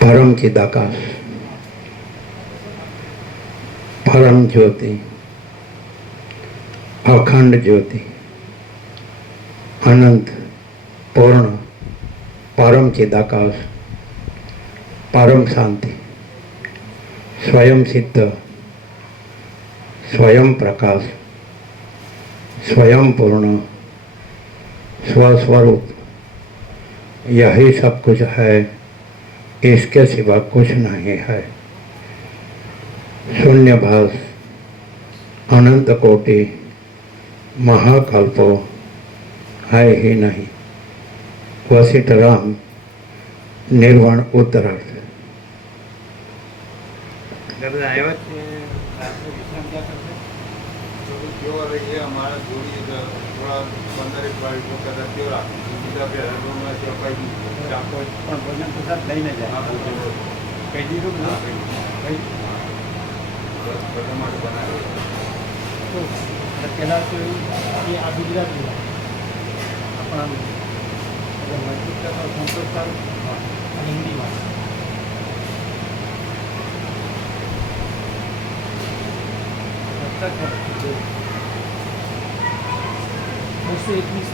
परम चिदाकाश, परम ज्योति, अखंड ज्योति, अनंत पूर्ण परम चिदाकाश, परम शांति, स्वयं सिद्ध, स्वयं प्रकाश, स्वयं पूर्ण, स्वस्वरूप, यही सब कुछ है, इसके सिवा कुछ नहीं है। शून्यभास, अनंत कोटि, महाकल्पो है ही नहीं। वशिष्ठ राम, निर्वाण उत्तरार्थ। પહેલાં તો એ આ ગુજરાતી આપણા મજબૂત સંતોષ સારું અને હિન્દીમાં 221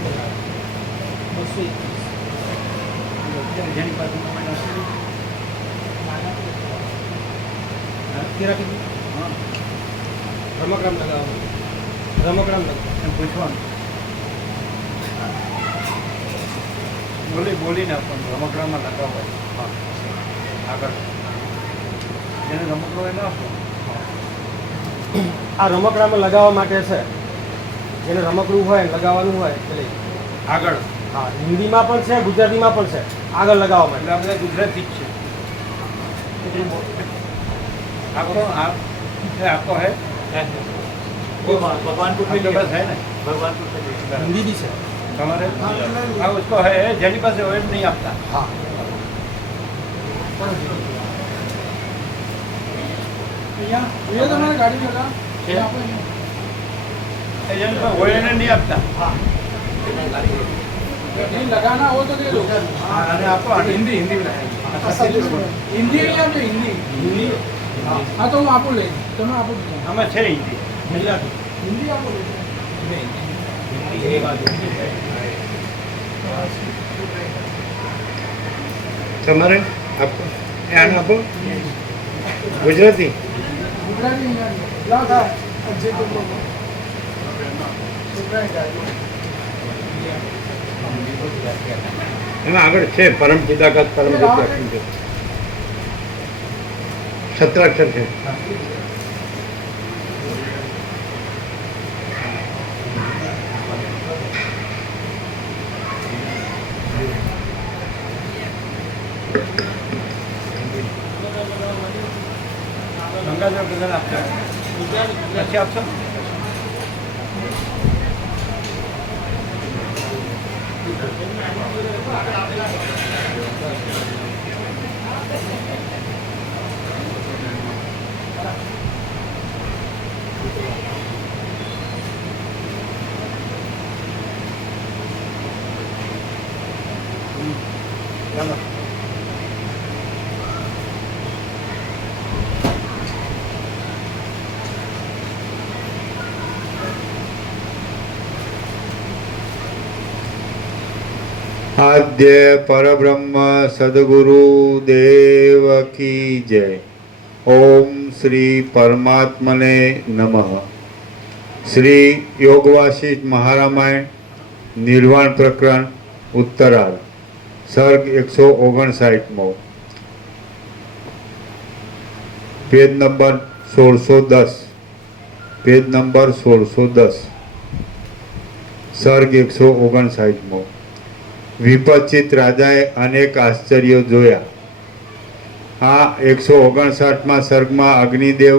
જેની પાસે રમકડામ લગાવો, રમકડામ લગાવો એમ પૂછવાનું, બોલીને આપવાનું રમકડામાં લગાવો. હા, આગળ જેને રમકડો એ ના આપો. આ રમકડામાં લગાવવા માટે છે, જેને રમકડું હોય લગાવવાનું હોય એટલે આગળ. હા, હિન્દીમાં પણ છે, ગુજરાતીમાં પણ છે. આગળ લગાવવા માટે એટલે આપણે ગુજરાતી જ છે. आपको है भगवान को बस है ना, भगवान को हिंदी भी है हमारे। हाँ, उसको है जेनी पास है नहीं आपका। हाँ, ये तो हमारी गाड़ी लगा नहीं आपका। हाँ, नहीं लगाना हो तो दे दो। अरे आपको हिंदी हिंदी में हिंदी हिंदी हाँ, तो आप ले तो मैं आपको हमें छे हिंदी हिंदी आपको તમારે આપો આને આપો ગુજરાતી એમાં આગળ છે પરમ ચિદાકાશ પરમ જ્યોતિ, 17 અક્ષર છે. ગંગાજળ બધાને આપશો, પછી આપશો. ચાલો. आद्य परब्रह्म सद्गुरु देव की जय. ओम श्री परमात्मने नमः. श्री योगवासिष्ठ महारामायण निर्वाण प्रकरण उत्तरार्ध सर्ग 159 पेज नंबर 1610 पेज नंबर 1610 सर्ग 159. વિપચિત રાજાએ અનેક આશ્ચર્યો જોયા. આ 159માં સર્ગમાં અગ્નિદેવ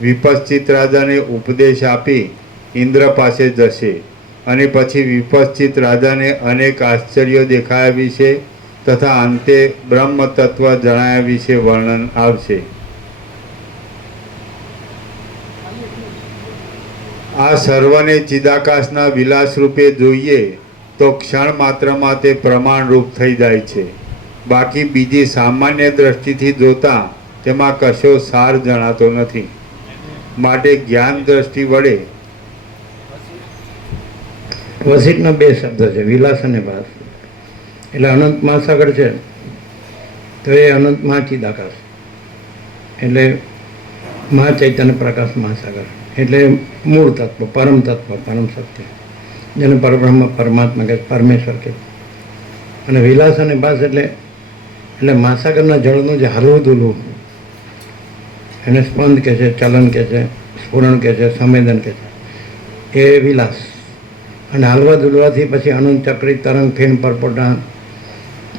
વિપચિત રાજાને ઉપદેશ આપી ઇન્દ્ર પાસે જશે અને પછી વિપશ્ચિત રાજાને અનેક આશ્ચર્યો દેખાયા વિશે તથા અંતે બ્રહ્મ તત્વ જણાયા વિશે વર્ણન આવશે. આ સર્વને ચિદાકાશના વિલાસ રૂપે જોઈએ તો ક્ષણ માત્રમાં તે પ્રમાણરૂપ થઈ જાય છે. બાકી બીજી સામાન્ય દ્રષ્ટિથી જોતા તેમાં કશો સાર જણાતો નથી. માટે જ્ઞાન દ્રષ્ટિ વડે વસિષ્ઠના બે શબ્દ છે, વિલાસ અને ભાસ. એટલે અનંત મહાસાગર છે તો એ અનંત મહાચિદાકાશ એટલે મહાચૈતન્ય પ્રકાશ મહાસાગર એટલે મૂળ તત્વ, પરમ તત્વ, પરમ સત્ય, જેને પરબ્રહ્મ પરમાત્મા કહે, પરમેશ્વર કહે. અને વિલાસ અને ભાસ એટલે મહાસાગરના જળનું જે હલવું દુલવું એને સ્પંદ કહે છે, ચલન કહે છે, સ્ફુરણ કહે છે, સંવેદન કહે છે, એ વિલાસ. અને હાલવા દુલવાથી પછી અનંત ચક્રી તરંગ ફેન પરપોટા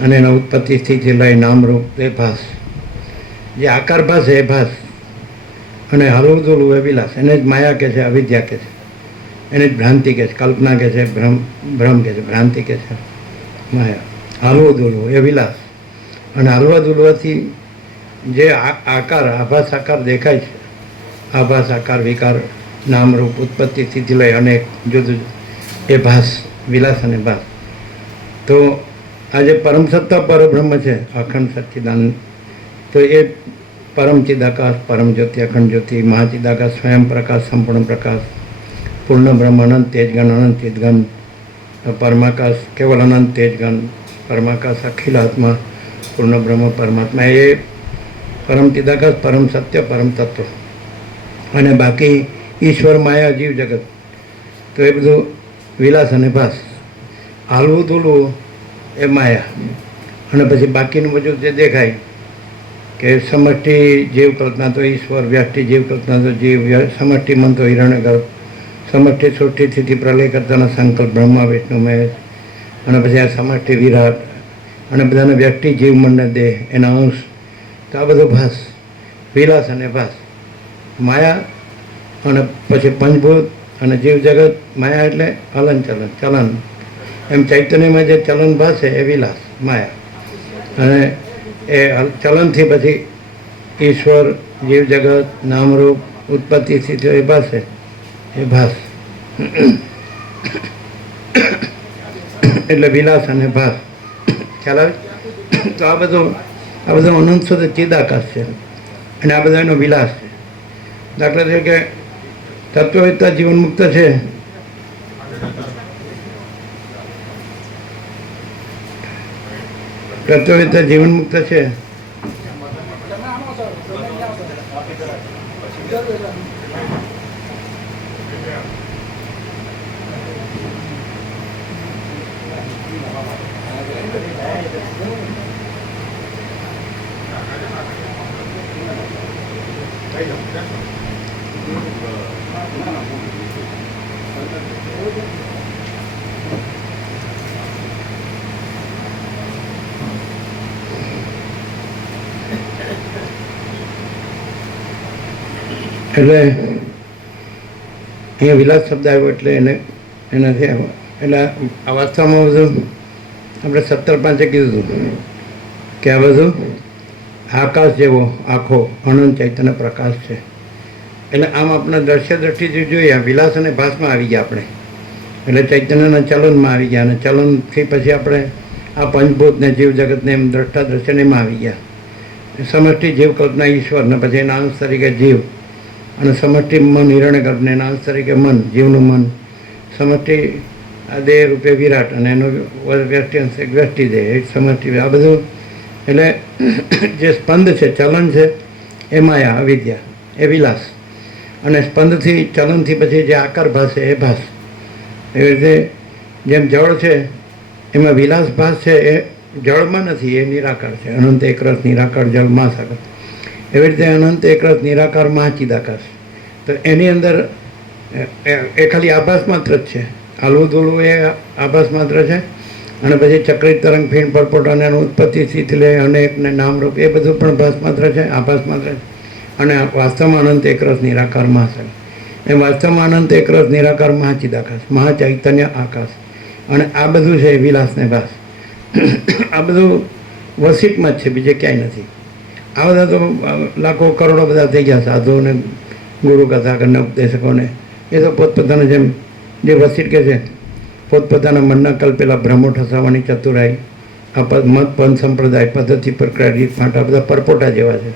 અને એના ઉત્પત્તિ સ્થિતિ લઈ નામરૂપ એ ભાસ. જે આકાર ભાસ એ ભાસ અને હલવું દુલવું એ વિલાસ. એને જ માયા કહે છે, અવિદ્યા કહે છે, એને જ ભ્રાંતિ કહે છે, કલ્પના કહે છે, ભ્રમ કહે છે, ભ્રાંતિ કહે છે, માયા. હલવું દુલવું એ વિલાસ. અને હલવા દુલવાથી જે આકાર આભાસ આકાર દેખાય છે, આભાસ આકાર વિકાર નામરૂપ ઉત્પત્તિ સ્થિતિ લઈ અનેક જુદું એ ભાસ, વિલાસ અને ભાસ. તો આ જે પરમ સત્તા પરબ્રહ્મ છે, અખંડ સચ્ચિદાનંદ, તો એ પરમ ચિદાકાશ, પરમ જ્યોતિ, અખંડ જ્યોતિ, મહાચિદાકાશ, સ્વયં પ્રકાશ, સંપૂર્ણ પ્રકાશ, પૂર્ણ બ્રહ્મ, અનંત તેજગણ, અનંત ચિદગણ, પરમાકાશ, કેવલ અનંત તેજગણ, પરમાકાશ, અખિલ આત્મા, પૂર્ણ બ્રહ્મ પરમાત્મા, એ પરમ ચિદાકાશ, પરમ સત્ય, પરમ તત્વ. અને બાકી ઈશ્વર, માયા, જીવ જગત, તો એ બધું વિલાસ અને ભાસ. હાલવું દુલવું એ માયા. અને પછી બાકીનું બધું જે દેખાય કે સમષ્ટિ જીવ કલ્પના તો ઈશ્વર, વ્યષ્ટિ જીવ કલ્પના તો જીવ, સમષ્ટિ મન તો હિરણ્યગર્ભ, સમષ્ટિ સૃષ્ટિ સ્થિતિ પ્રલય કરતાના સંકલ્પ બ્રહ્મા વિષ્ણુ મહેશ, અને પછી આ સમષ્ટિ વિરાટ, અને બધાને વ્યક્તિ જીવ મનને દેહ એના અંશ. તો આ બધો ભાસ, વિલાસ અને ભાસ. માયા અને પછી પંચભૂત અને જીવ જગત. માયા એટલે હલન ચલન, ચલન. એમ ચૈતન્યમાં જે ચલન ભાસે એ વિલાસ, માયા. અને એ ચલનથી પછી ઈશ્વર, જીવ જગત, નામરૂપ, ઉત્પત્તિ સ્થિતિ એ ભાસે એ ભાસ. એટલે વિલાસ અને ભાસ. ખ્યાલ આવે? તો આ બધો અનંત સુધી ચિદાકાશ છે અને આ બધા એનો વિલાસ છે. દાખલા તરીકે તત્વવેત્તા જીવન મુક્ત છે, તત્વવેત્તા જીવન મુક્ત છે, એટલે અહીંયા વિલાસ શબ્દ આવ્યો એટલે એનાથી એટલે આ વાસ્તવમાં બધું આપણે 17.5 કીધું હતું કે આ બધું આકાશ જેવો આખો અનંત ચૈતન્ય પ્રકાશ છે. એટલે આમ આપણા દ્રષ્ટિથી જોઈએ વિલાસ અને ભાસમાં આવી ગયા આપણે. એટલે ચૈતન્યના ચલનમાં આવી ગયા અને ચલનથી પછી આપણે આ પંચભૂતને જીવ જગતને એમ દ્રષ્ટા દ્રશ્યને એમાં આવી ગયા. સમષ્ટિ જીવ કલ્પના ઈશ્વર ને પછી એના અંશ તરીકે જીવ, અને સમષ્ટિ મન હિરણ્યગર્ભને એના અંશ તરીકે મન, જીવનું મન, સમષ્ટિ આ દેહ રૂપે વિરાટ અને એનો વ્યષ્ટિ અંશ વ્યષ્ટિ દેહ એ સમષ્ટિ. આ બધું એટલે જે સ્પંદ છે, ચલન છે, એ માયા, અવિદ્યા, એ વિલાસ. અને સ્પંદથી ચલનથી પછી જે આકાર ભાસ એ ભાસ. એવી રીતે જેમ જળ છે એમાં વિલાસ ભાસ છે એ જળમાં નથી, એ નિરાકાર છે. અનંત એકરસ નિરાકાર જળ મહાસાગર. એવી રીતે અનંત એકરસ નિરાકાર મહાચિદાકાશ. તો એની અંદર એ ખાલી આભાસ માત્ર જ છે. હાલવું દોલવું એ આભાસ માત્ર છે. અને પછી ચક્રિત તરંગ ફીણ પરપોટ અને ઉત્પત્તિ સ્થિતિ લે અનેક ને નામરૂપ એ બધું પણ ભાસ માત્ર છે, આભાસ માત્ર છે. અને વાસ્તવમાં અનંત એકરસ નિરાકાર મહાસાગર. એ વાસ્તવમાં અનંત એક રસ નિરાકાર મહાચિદાકાશ મહાચૈતન્ય આકાશ. અને આ બધું છે વિલાસને ભાસ. આ બધું વસિતમાં જ છે, બીજે ક્યાંય નથી. આ બધા તો લાખો કરોડો બધા થઈ ગયા સાધુઓને ગુરુ કથા કરીને ઉપદેશકોને. એ તો પોતપોતાના જેમ જે વસિત કે છે પોતપોતાના મનના કલ્પેલા ભ્રમો ઠસાવવાની ચતુરાઈ, આ મત પંથ સંપ્રદાય પદ્ધતિ પ્રક્રિયા રીત ફાંટા બધા પરપોટા જેવા છે.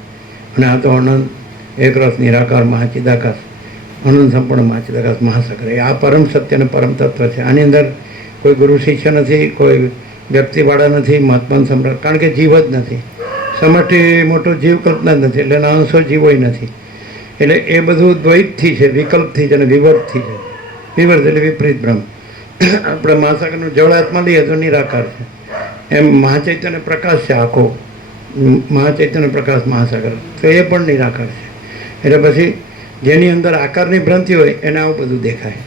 અને આ તો અનંત એક રસ નિરાકાર મહાચિદાકાશ અનંત સંપૂર્ણ મહાચિદાકાશ મહાસાગર. આ પરમ સત્ય અને પરમ તત્વ છે. આની અંદર કોઈ ગુરુ શિષ્ય નથી, કોઈ વ્યક્તિવાળા નથી, મહાત્મા સંપ્રદાય, કારણ કે જીવ જ નથી. સમષ્ટિ મોટો જીવ કલ્પના જ નથી, એટલે એના અંશો જીવોય નથી. એટલે એ બધું દ્વૈતથી છે, વિકલ્પથી છે અને વિવર્તથી છે. વિવર્ત એટલે વિપરીત બ્રહ્મ. આપણે મહાસાગરનું જળ હાથમાં લઈએ તો નિરાકાર છે. એમ મહાચૈતન્ય પ્રકાશ છે આખો, મહાચૈતન્ય પ્રકાશ મહાસાગર, તો એ પણ નિરાકાર છે. એટલે પછી જેની અંદર આકારની ભ્રાંતિ હોય એને આવું બધું દેખાય,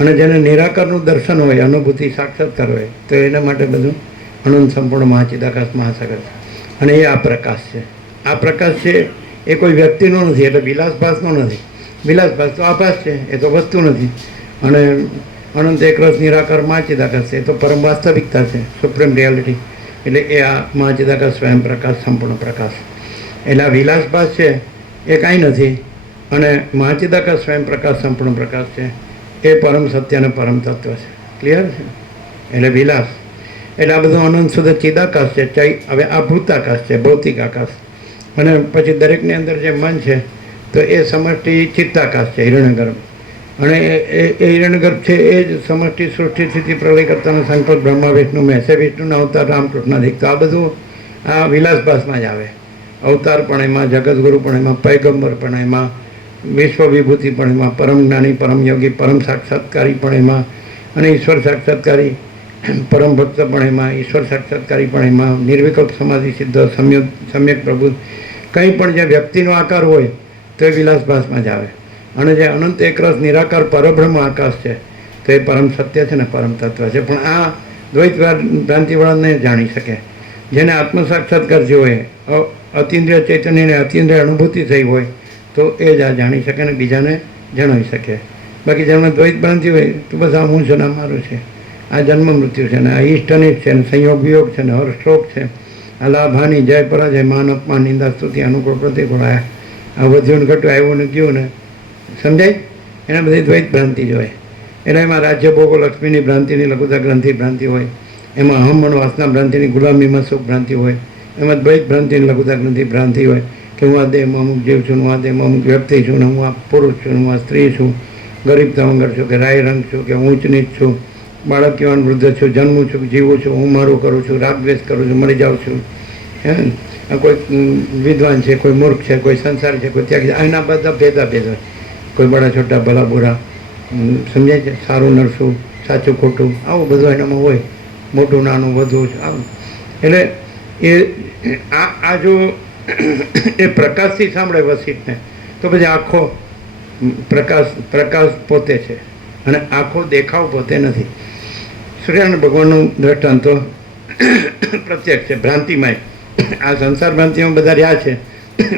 અને જેને નિરાકારનું દર્શન હોય, અનુભૂતિ સાક્ષાત્કાર હોય, તો એના માટે બધું અનંત સંપૂર્ણ મહાચિદાકાશ મહાસાગર છે. અને એ આ પ્રકાશ છે. આ પ્રકાશ છે એ કોઈ વ્યક્તિનો નથી, એટલે વિલાસભાસનો નથી. વિલાસભાસ તો આભાસ છે, એ તો વસ્તુ નથી. અને અનંત એક રસ નિરાકાર મહાચિદાકાશ છે, એ તો પરમ વાસ્તવિકતા છે, સુપ્રીમ રિયાલિટી. એટલે એ આ મહાચિદાકાશ સ્વયં પ્રકાશ સંપૂર્ણ પ્રકાશ. એટલે આ વિલાસભાસ છે એ કાંઈ નથી, અને મહાચિદાકાશ સ્વયં પ્રકાશ સંપૂર્ણ પ્રકાશ છે એ પરમ સત્ય અને પરમ તત્વ છે. ક્લિયર છે? એટલે વિલાસ એટલે આ બધું અનંત શુદ્ધ ચિદાકાશ છે. હવે આ ભૂતાકાશ છે, ભૌતિક આકાશ. અને પછી દરેકની અંદર જે મન છે તો એ સમષ્ટિ ચિત્તાકાશ છે, હિરણ્યગર્ભ. અને એ હિરણ્યગર્ભ છે એ જ સમષ્ટિ સૃષ્ટિ સ્થિતિ પ્રલય કરતાનો સંકલ્પ બ્રહ્મા વિષ્ણુ મહેશે વિષ્ણુના અવતાર રામકૃષ્ણાધિક. તો આ બધું આ વિલાસભાસમાં જ આવે. અવતાર પણ એમાં, જગતગુરુ પણ એમાં, પૈગંબર પણ એમાં, વિશ્વ વિભૂતિ પણ એમાં, પરમ જ્ઞાની, પરમ યોગી, પરમ સાક્ષાત્કારી પણ એમાં, અને ઈશ્વર સાક્ષાત્કારી પરમ ભક્ત પણ એમાં, ઈશ્વર સાક્ષાત્કારી પણ એમાં, નિર્વિકલ્પ સમાધિ સિદ્ધ સમ્યક પ્રભુ. કંઈ પણ જે વ્યક્તિનો આકાર હોય તો એ વિલાસભાસમાં જ આવે. અને જે અનંત એકરસ નિરાકાર પરબ્રહ્મ આકાશ છે તો એ પરમ સત્ય છે ને પરમ તત્વ છે. પણ આ દ્વૈત ભ્રાંતિવાળા નહીં જાણી શકે. જેને આત્મ સાક્ષાત્કાર જે હોય, અતિન્દ્રિય ચૈતન્યને અતિન્દ્રિય અનુભૂતિ થઈ હોય તો એ જ આ જાણી શકે ને બીજાને જણાવી શકે. બાકી જેમને દ્વૈત ભ્રાંતિ હોય તો બસ આ હું છે ને મારું છે, આ જન્મ મૃત્યુ છે ને આ ઈષ્ટનિષ્ઠ છે ને સંયોગ વિયોગ છે ને હર્ષોક છે, આ લાભાની જય પરાજય માન અપમાન નિંદા સ્તુતિ અનુકૂળ પ્રતિકૂળ, આ વધ્યું ને ઘટ્યું, આવ્યું ને ગયું ને, સમજાય? એને બધી દ્વૈત ભ્રાંતિ જ હોય. એટલે એમાં રાજ્ય ભોગો લક્ષ્મીની ભ્રાંતિની લઘુતા ગ્રંથિ ભ્રાંતિ હોય, એમાં અહમ મન વાસના ભ્રાંતિની ગુલામીમાં સુખ ભ્રાંતિ હોય, એમાં દ્વૈત ભ્રાંતિની લઘુતા ગ્રંથિ ભ્રાંતિ હોય કે હું આ દેહમાં અમુક જીવ છું, હું આ દેહમાં અમુક વ્યક્તિ છું, ને હું આ પુરુષ છું, હું આ સ્ત્રી છું, ગરીબ તવંગર છું કે રાય રંગ છું કે ઊંચ નીચ છું, બાળક યુવાન વૃદ્ધ છું, જન્મું છું, જીવું છું, હું મારું કરું છું, રાગ દ્વેષ કરું છું, મરી જાઉં છું. હે કોઈ વિદ્વાન છે, કોઈ મૂર્ખ છે, કોઈ સંસાર છે, કોઈ ત્યાગ, એના બધા ભેદા ભેદ હોય. કોઈ બડા છોટા ભલા બુરા, સમજાય છે, સારું નરસું, સાચું ખોટું, આવું બધું એનામાં હોય, મોટું નાનું વધુ આવું. એટલે એ આ જો એ પ્રકાશથી સાંભળે વસિતને તો પછી આખો પ્રકાશ પોતે છે અને આખો દેખાવ પોતે નથી. સૂર્યનારાયણ ભગવાનનું દ્રષ્ટાંત તો પ્રત્યક્ષ છે ભ્રાંતિમાં. આ સંસાર ભ્રાંતિમાં બધા રહ્યા છે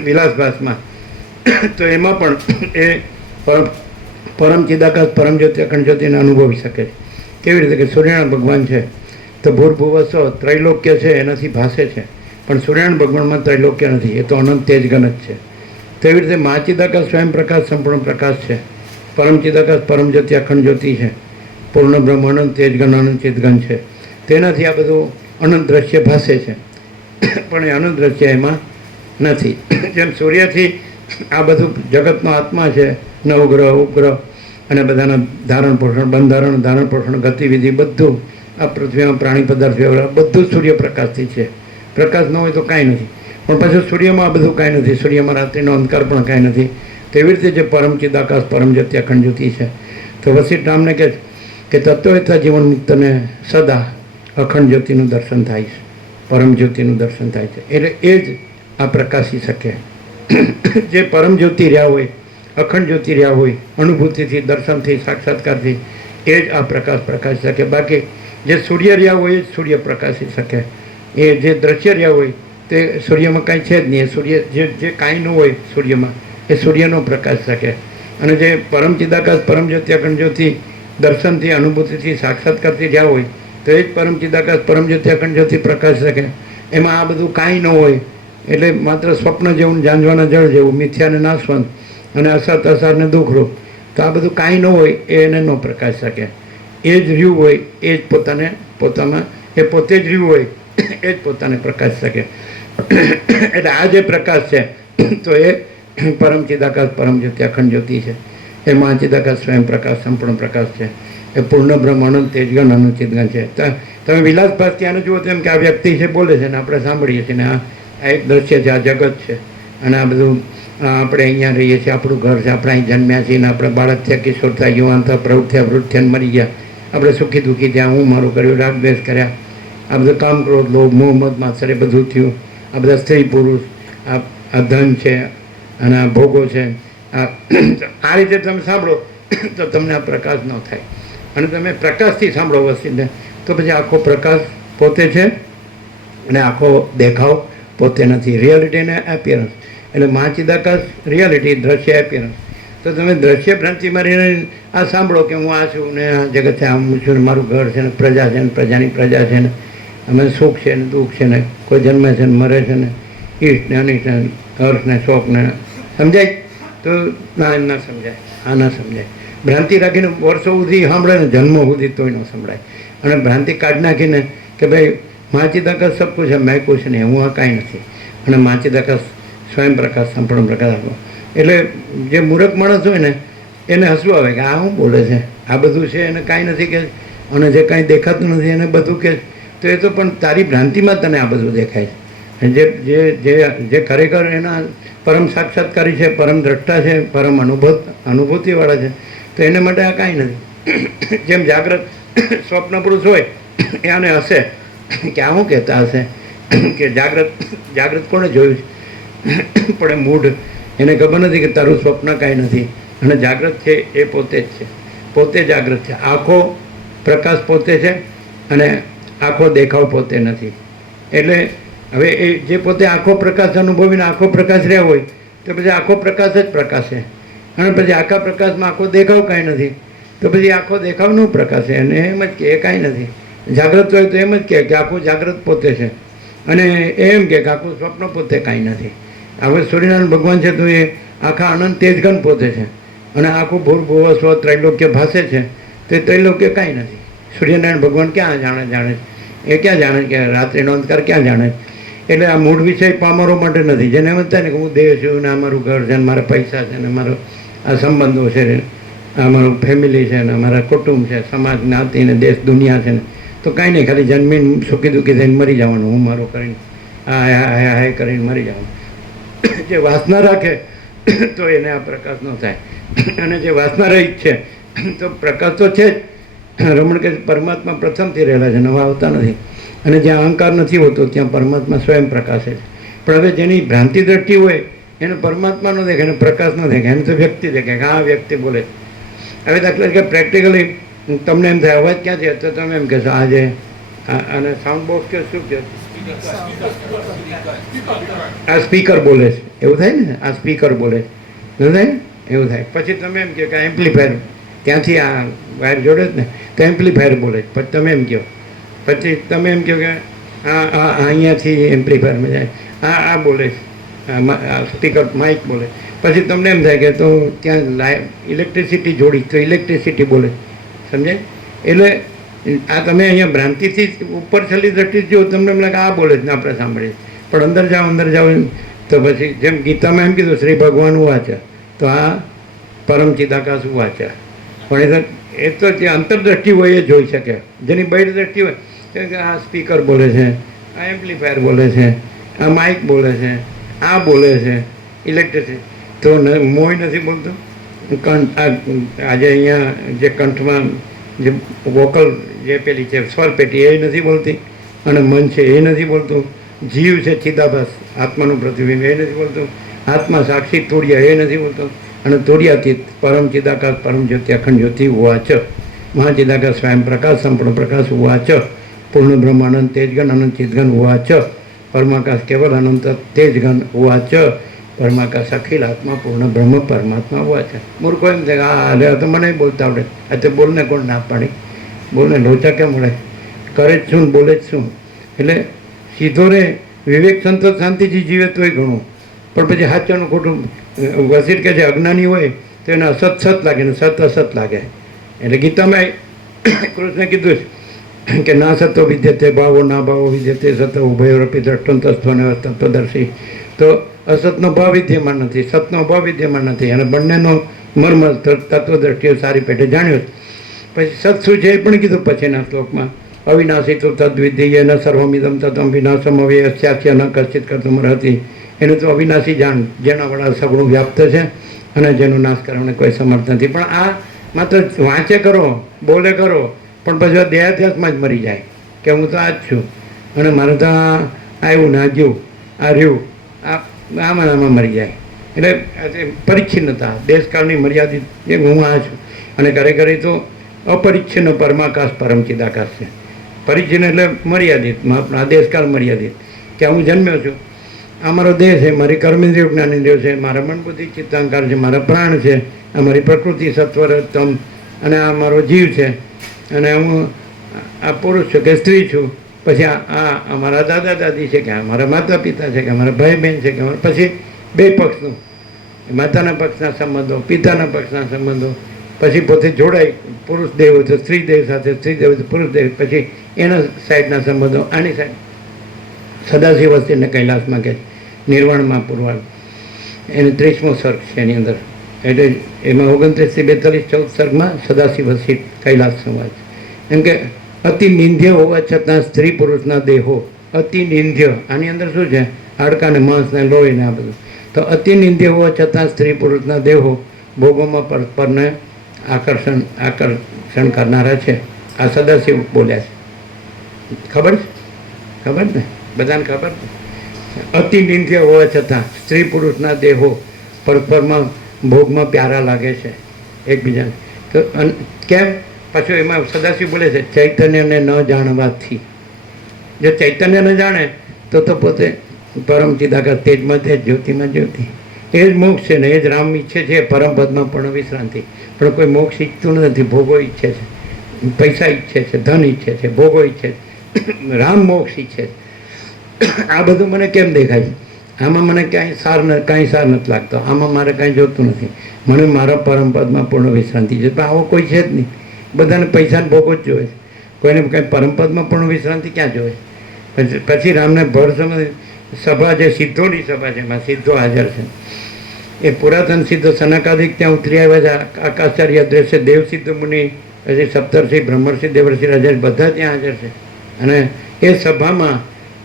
વિલાસભાસમાં, તો એમાં પણ એ પરમ ચિદાકાશ પરમ જ્યોતિ અખંડ જ્યોતિને અનુભવી શકે છે. કેવી રીતે કે સૂર્યનારાયણ ભગવાન છે તો ભૂર્ભુવસ્વ ત્રૈલોક્ય છે એનાથી ભાસે છે, પણ સૂર્યનારાયણ ભગવાનમાં ત્રૈલોક્ય નથી, એ તો અનંત તેજગન જ છે. તેવી રીતે મહાચિદાકાશ સ્વયં પ્રકાશ સંપૂર્ણ પ્રકાશ છે, પરમ ચિદાકાશ પરમ જ્યોતિ અખંડ જ્યોતિ છે, પૂર્ણ બ્રહ્મ અનંત તેજગન અનંત ચિદગન છે. તેનાથી આ બધું અનંત દ્રશ્ય ભાસે છે, પણ એ અનંત દ્રશ્ય એમાં નથી. જેમ સૂર્યથી આ બધું જગતનો આત્મા છે, નવગ્રહ ઉપગ્રહ અને બધાના ધારણ પોષણ, બંધારણ, ધારણ પોષણ, ગતિવિધિ બધું આ પૃથ્વીમાં પ્રાણી પદાર્થ વ્યવહાર બધું સૂર્યપ્રકાશથી છે. પ્રકાશ ન હોય તો કાંઈ નથી, પણ પાછું સૂર્યમાં આ બધું કાંઈ નથી. સૂર્યમાં રાત્રિનો અંધકાર પણ કાંઈ નથી. તેવી રીતે જે પરમ ચિદાકાશ પરમ જ્યોતિ અખંડ જ્યોતિ છે, તો વસિષ્ઠ રામને કહે કે તત્વવેત્તા જીવન મુક્તને સદા અખંડ જ્યોતિનું દર્શન થાય છે, પરમ જ્યોતિનું દર્શન થાય છે. એટલે એ જ આ પ્રકાશી શકે. જે પરમ જ્યોતિ રહ્યા હોય, અખંડ જ્યોતિ રહ્યા હોય, અનુભૂતિથી, દર્શનથી, સાક્ષાત્કારથી, એ જ આ પ્રકાશ પ્રકાશી શકે. બાકી જે સૂર્ય રહ્યા હોય એ જ સૂર્ય પ્રકાશી શકે. એ જે દ્રશ્ય રહ્યા હોય તે સૂર્યમાં કાંઈ છે જ નહીં. એ સૂર્ય જે કાંઈ ન હોય સૂર્યમાં એ સૂર્યનો પ્રકાશ શકે. અને જે પરમ ચિદાકાશ પરમ જ્યોતિ અખંડ જ્યોતિ દર્શનથી અનુભૂતિથી સાક્ષાત્કારથી જ્યાં હોય તો એ જ પરમ ચિદાકાશ પરમ જ્યોતિ અખંડ જ્યોતિ પ્રકાશ શકે. એમાં આ બધું કાંઈ ન હોય એટલે માત્ર સ્વપ્ન જેવું જાંજવાના જળ જેવું મિથ્યાને નાશવંત અને અસત અસારને દુઃખરૂપ. તો આ બધું કાંઈ ન હોય એ એને ન પ્રકાશ શકે. એ જ રહ્યું હોય એ જ પોતાને પોતામાં એ પોતે જ રહ્યું હોય એ જ પોતાને પ્રકાશ શકે. એટલે આ જે પ્રકાશ છે તો એ પરમ ચિદાકાશ પરમ જ્યોતિ અખંડ જ્યોતિ છે. એ મહાચિદાકાશ સ્વયં પ્રકાશ સંપૂર્ણ પ્રકાશ છે. એ પૂર્ણ બ્રહ્મ અનંત તેજગણ અનુચિતગણ છે. તમે વિલાસભાસ ત્યાં જુઓ તેમ કે આ વ્યક્તિ છે બોલે છે ને આપણે સાંભળીએ છીએ ને આ એક દ્રશ્ય છે, આ જગત છે અને આ બધું આપણે અહીંયા રહીએ છીએ, આપણું ઘર છે, આપણે અહીં જન્મ્યા છીએ ને આપણે બાળક થયા, કિશોર થયા, યુવાન થયા, પ્રવૃત્ત થયા, વૃદ્ધ થયા, મરી ગયા. આપણે સુખી દુઃખી થયા, હું મારું કર્યું, રાગદ્વેષ કર્યા, આ બધું કામ ક્રોધ લોભ મોહ મદ માત્સર એ બધું થયું. આ બધા સ્ત્રી પુરુષ, આ ધન છે અને આ ભોગો છે. આ રીતે તમે સાંભળો તો તમને આ પ્રકાશ ન થાય. અને તમે પ્રકાશથી સાંભળો વસ્તુને તો પછી આખો પ્રકાશ પોતે છે અને આખો દેખાવ પોતે નથી. રિયાલિટી અને એપિયરન્સ એટલે મહાચિદાકાશ રિયાલિટી, દ્રશ્ય એપિયરન્સ. તો તમે દ્રશ્ય ભ્રાંતિ મારીને આ સાંભળો કે હું આ છું ને આ જગત છે, હું છું ને મારું ઘર છે ને પ્રજા છે ને પ્રજાની પ્રજા છે ને અમે સુખ છે ને દુઃખ છે ને કોઈ જન્મે છે ને મરે છે ને ઈષ્ટ ને અનિષ્ટ ને હર્ષ ને શોક ને સમજાય તો ના એમ ના સમજાય, આ ના સમજાય. ભ્રાંતિ રાખીને વર્ષો સુધી સાંભળે ને જન્મ સુધી તોય ન સંભળાય. અને ભ્રાંતિ કાઢી નાખીને કે ભાઈ મહાચિદાકાશ સબ કુછ છે, મેં કુછ નહીં, હું આ કાંઈ નથી. અને મહાચિદાકાશ સ્વયં પ્રકાશ સંપૂર્ણ પ્રકાશ આપો. એટલે જે મૂર્ખ માણસ હોય ને એને હસવું આવે કે આ શું બોલે છે, આ બધું છે એને કાંઈ નથી કે, અને જે કાંઈ દેખાતું નથી એને બધું કે. તો એ તો પણ તારી ભ્રાંતિમાં તને આ બધું દેખાય છે. જે ખરેખર એના પરમ સાક્ષાત્કારી છે, પરમ દ્રષ્ટા છે, પરમ અનુભૂતિવાળા છે તો એને માટે આ કાંઈ નથી. જેમ જાગ્રત સ્વપ્ન પુરુષ હોય એ આને હશે કે આ શું કહેતા હશે કે જાગ્રત કોણે જોયું છે પણ એ મૂઢ એને ખબર નથી કે તારું સ્વપ્ન કાંઈ નથી. અને જાગ્રત છે એ પોતે જ છે, પોતે જાગ્રત છે. આખો પ્રકાશ પોતે છે અને આખો દેખાવ પોતે નથી. એટલે હવે એ જે પોતે આખો પ્રકાશ અનુભવીને આખો પ્રકાશ રહ્યો હોય તો પછી આખો પ્રકાશ જ પ્રકાશ છે. અને પછી આખા પ્રકાશમાં આખો દેખાવ કાંઈ નથી તો પછી આખો દેખાવનો પ્રકાશ છે. અને એમ જ કે એ કાંઈ નથી. જાગ્રત હોય તો એમ જ કહે કે આખું જાગ્રત પોતે છે અને એમ કે આખું સ્વપ્ન પોતે કાંઈ નથી. હવે સૂર્યનારાયણ ભગવાન છે તો એ આખા અનંત તેજગણ પોતે છે અને આખું ભૂર્ભુવ સ્વ ત્રૈલોક્ય ભાસે છે તો એ ત્રૈલોક્ય કાંઈ નથી. સૂર્યનારાયણ ભગવાન ક્યાં જાણે એ ક્યાં જાણે કે રાત્રિનો અંધકાર ક્યાં જાણે. એટલે આ મૂળ વિષય પામરો માટે નથી. જેને એમ થાય ને કે હું દેહ છું ને આ મારું ઘર છે ને મારા પૈસા છે ને મારો આ સંબંધો છે ને આ મારું ફેમિલી છે ને અમારા કુટુંબ છે, સમાજ જ્ઞાતિ ને દેશ દુનિયા છે ને તો કાંઈ નહીં, ખાલી જન્મીને સુખી દુઃખી થઈને મરી જવાનું, હું મારો કરીને હાય કરીને મરી જવાનું. જે વાસના રાખે તો એને આ પ્રકાશ ન થાય. અને જે વાસના રહિત છે તો પ્રકાશ તો છે જ. રમણ કે પરમાત્મા પ્રથમથી રહેલા છે, નવા આવતા નથી. અને જ્યાં અહંકાર નથી હોતો ત્યાં પરમાત્મા સ્વયં પ્રકાશે છે. પણ હવે જેની ભ્રાંતિ દ્રષ્ટિ હોય એને પરમાત્મા ન દેખાય, એને પ્રકાશ ન દેખાય, એને તો વ્યક્તિ દેખાય કે આ વ્યક્તિ બોલે. હવે દાખલા કે પ્રેક્ટિકલી તમને એમ થાય અવાજ ક્યાં છે તો તમે એમ કહેશો આજે અને સાઉન્ડ બોક્સ કે શું છે આ સ્પીકર બોલે છે એવું થાય ને, આ સ્પીકર બોલે એવું થાય એવું થાય. પછી તમે એમ કહો કે એમ્પ્લીફાયર ત્યાંથી આ વાયર જોડે જ ને તો એમ્પ્લીફાયર બોલે છે. પછી તમે એમ કહો, પછી તમે એમ કહો કે અહીંયાથી એમ્પ્લીફાયરમાં જાય આ બોલે છે, સ્પીકર માઇક બોલે. પછી તમને એમ થાય કે તો ત્યાં ઇલેક્ટ્રિસિટી જોડી તો ઇલેક્ટ્રિસિટી બોલે. સમજાય? એટલે આ તમે અહીંયા ભ્રાંતિથી ઉપર છેલ્લી દ્રષ્ટિ જો તમને એમ લાગે આ બોલે જ ને આપણે સાંભળીએ. પણ અંદર જાઓ તો પછી જેમ ગીતામાં એમ કીધું શ્રી ભગવાન વાચા તો આ પરમ ચિદાકાશ વાચા. પણ એ તો જે અંતરદ્રષ્ટિ હોય એ જોઈ શકે. જેની બહિર દ્રષ્ટિ હોય કે આ સ્પીકર બોલે છે, આ એમ્પ્લીફાયર બોલે છે, આ માઇક બોલે છે, આ બોલે છે, ઇલેક્ટ્રિસિટી તો મોય નથી બોલતો. કંઠ આજે અહીંયા જે કંઠમાં જે વોકલ જે પેલી છે સ્વર પેટી એ નથી બોલતી અને મન છે એ નથી બોલતું. જીવ છે ચિદાભાસ આત્માનું પ્રતિબિંબ એ નથી બોલતું. આત્મા સાક્ષી તોડિયા એ નથી બોલતો. અને તોડિયાથી પરમ ચિદાકાશ પરમ જ્યોતિ અખંડ જ્યોતિ વાચ મહાચિદાકાશ સ્વયં પ્રકાશ સંપૂર્ણ પ્રકાશ વાચ પૂર્ણ બ્રહ્મ અનંત તેજગણ અનંત ચિદગણ વાચ પરમાકાશ કેવલ અનંત તેજગણ વાચ પરમાકાશ અખિલ આત્મા પૂર્ણ બ્રહ્મ પરમાત્મા હોવા છે. મૂર્ખો એમ છે કે હા અરે આ તો મને બોલતા આવડે, આ તો બોલને કોણ ના પાડી, બોલને લોચા કેમ મળે, કરે જ શું ને બોલે જ શું. એટલે સીધો રે વિવેક સંતોષ શાંતિથી જીવે તોય ઘણું, પણ પછી સાચાનું ખોટું વસીર કે જે અજ્ઞાની હોય તો એને અસત સત લાગે ને સત અસત લાગે. એટલે ગીતામાં કૃષ્ણે કીધું છે કે ના સતો વિદ્યતે ભાવો ના ભાવો વિદ્યતે સતો ઉભયોરપી દ્રષ્ટંતસ્ત્વને તત્વદર્શી. તો અસતનો ભાવ વિદ્યમાન નથી, સતનો ભાવ વિદ્યમાન નથી, અને બંનેનો મર્મ તત્વદ્રષ્ટિએ સારી પેટે જાણ્યો. પછી સત શું છે એ પણ કીધું પછીના શ્લોકમાં, અવિનાશી તો તદ્વિધિ ન સર્વમિદમ તત્વમ વિનાશમ અવ્યસ્યાસ્ય ન કશ્ચિત કરતું હતી. એનું તો અવિનાશી જાણ, જેના વડા સગુણ વ્યાપ્ત છે અને જેનો નાશ કરવાનો કોઈ સમર્થ નથી. પણ આ માત્ર વાંચે કરો, બોલે કરો, પણ પછી દેહાધ્યાસમાં જ મરી જાય કે હું તો આ જ છું અને મારે તો આ આવ્યું ને આ જ્યું આ રહ્યું, આમાં મરી જાય. એટલે પરિચ્છિન્નતા, દેશકાળની મર્યાદિત જે હું આ છું, અને ખરેખર તો અપરિચ્છિન્ન પરમાકાશ પરમ ચિદાકાશ છે. પરિચ્છિન્ન એટલે મર્યાદિત, આ દેશકાળ મર્યાદિત, કે હું જન્મ્યો છું, આ મારો દેહ છે, મારી કર્મેન્દ્રિયો જ્ઞાનેન્દ્રિયો છે, મારા મન બુદ્ધિ ચિત્તાંકાર છે, મારા પ્રાણ છે, આ મારી પ્રકૃતિ સત્વરતમ, અને આ મારો જીવ છે, અને હું આ પુરુષ છું કે સ્ત્રી છું, પછી આ અમારા દાદા દાદી છે, કે અમારા માતા પિતા છે, કે અમારા ભાઈ બહેન છે, કે પછી બે પક્ષનું, માતાના પક્ષના સંબંધો, પિતાના પક્ષના સંબંધો, પછી પોતે જોડાય, પુરુષ દેવ હોય તો સ્ત્રી દેવ સાથે, સ્ત્રી દેવ હોય તો પુરુષ દેવ, પછી એના સાઈડના સંબંધો, આની સાઈડ. સદાશિવ વસ્તીને કૈલાસમાં કે નિર્વાણમાં પુરવાળ, એને 30મો સર્ગ છે એની અંદર. એટલે એમાં 29 થી 42 14 સર્ગમાં સદાશિવ વસ્તી કૈલાસ સંવાદ. એમ કે અતિ નિંદ્ય હોવા છતાં સ્ત્રી પુરુષના દેહો અતિ નિંદ્ય, આની અંદર શું છે, હાડકા ને માંસ ને લોહી ને આ બધું. તો અતિ નિંદ્ય હોવા છતાં સ્ત્રી પુરુષના દેહો ભોગોમાં પરસ્પરને આકર્ષણ કરનારા છે. આ સદાશિવ બોલ્યા છે. ખબર છે? ખબર ને બધાને ખબર? અતિ નિંદ્ય હોવા છતાં સ્ત્રી પુરુષના દેહો પરસ્પરમાં ભોગમાં પ્યારા લાગે છે એકબીજાને. તો કેમ? પાછું એમાં સદાશિવ બોલે છે ચૈતન્યને ન જાણવાથી. જો ચૈતન્ય ન જાણે તો પોતે પરમ ચિદાકાશ તેજમાં તેજ, જ્યોતિમાં જ્યોતિ. એ જ મોક્ષ છે ને, એ જ રામ ઈચ્છે છે, પરમ પદમાં પણ વિશ્રાંતિ. પણ કોઈ મોક્ષ ઈચ્છતું નથી, ભોગો ઈચ્છે છે, પૈસા ઈચ્છે છે, ધન ઈચ્છે છે, ભોગો ઈચ્છે છે. રામ મોક્ષ ઈચ્છે છે. આ બધું મને કેમ દેખાય છે? આમાં મને કાંઈ સાર નથી લાગતો, આમાં મારે કાંઈ જોતું નથી. મને મારા પરમ પદમાં પૂર્ણ વિશ્રાંતિ છે. પણ આવો કોઈ છે જ નહીં. બધાને પૈસાને ભોગો જ જોવે છે, કોઈને કાંઈ પરમપદમાં પણ વિશ્રાંતિ ક્યાં જોવે? પછી રામને ભર સમય સભા, જે સિદ્ધોની સભા છે, એમાં સિદ્ધો હાજર છે. એ પુરાતન સિદ્ધો સનકાદિક ત્યાં ઉતરી આવ્યા છે. આકાશાચાર્ય દ્રશ્ય દેવ સિદ્ધ મુનિ, પછી સપ્તર્ષિ, બ્રહ્મર્ષિ, દેવર્ષિ, રાજા બધા ત્યાં હાજર છે. અને એ સભામાં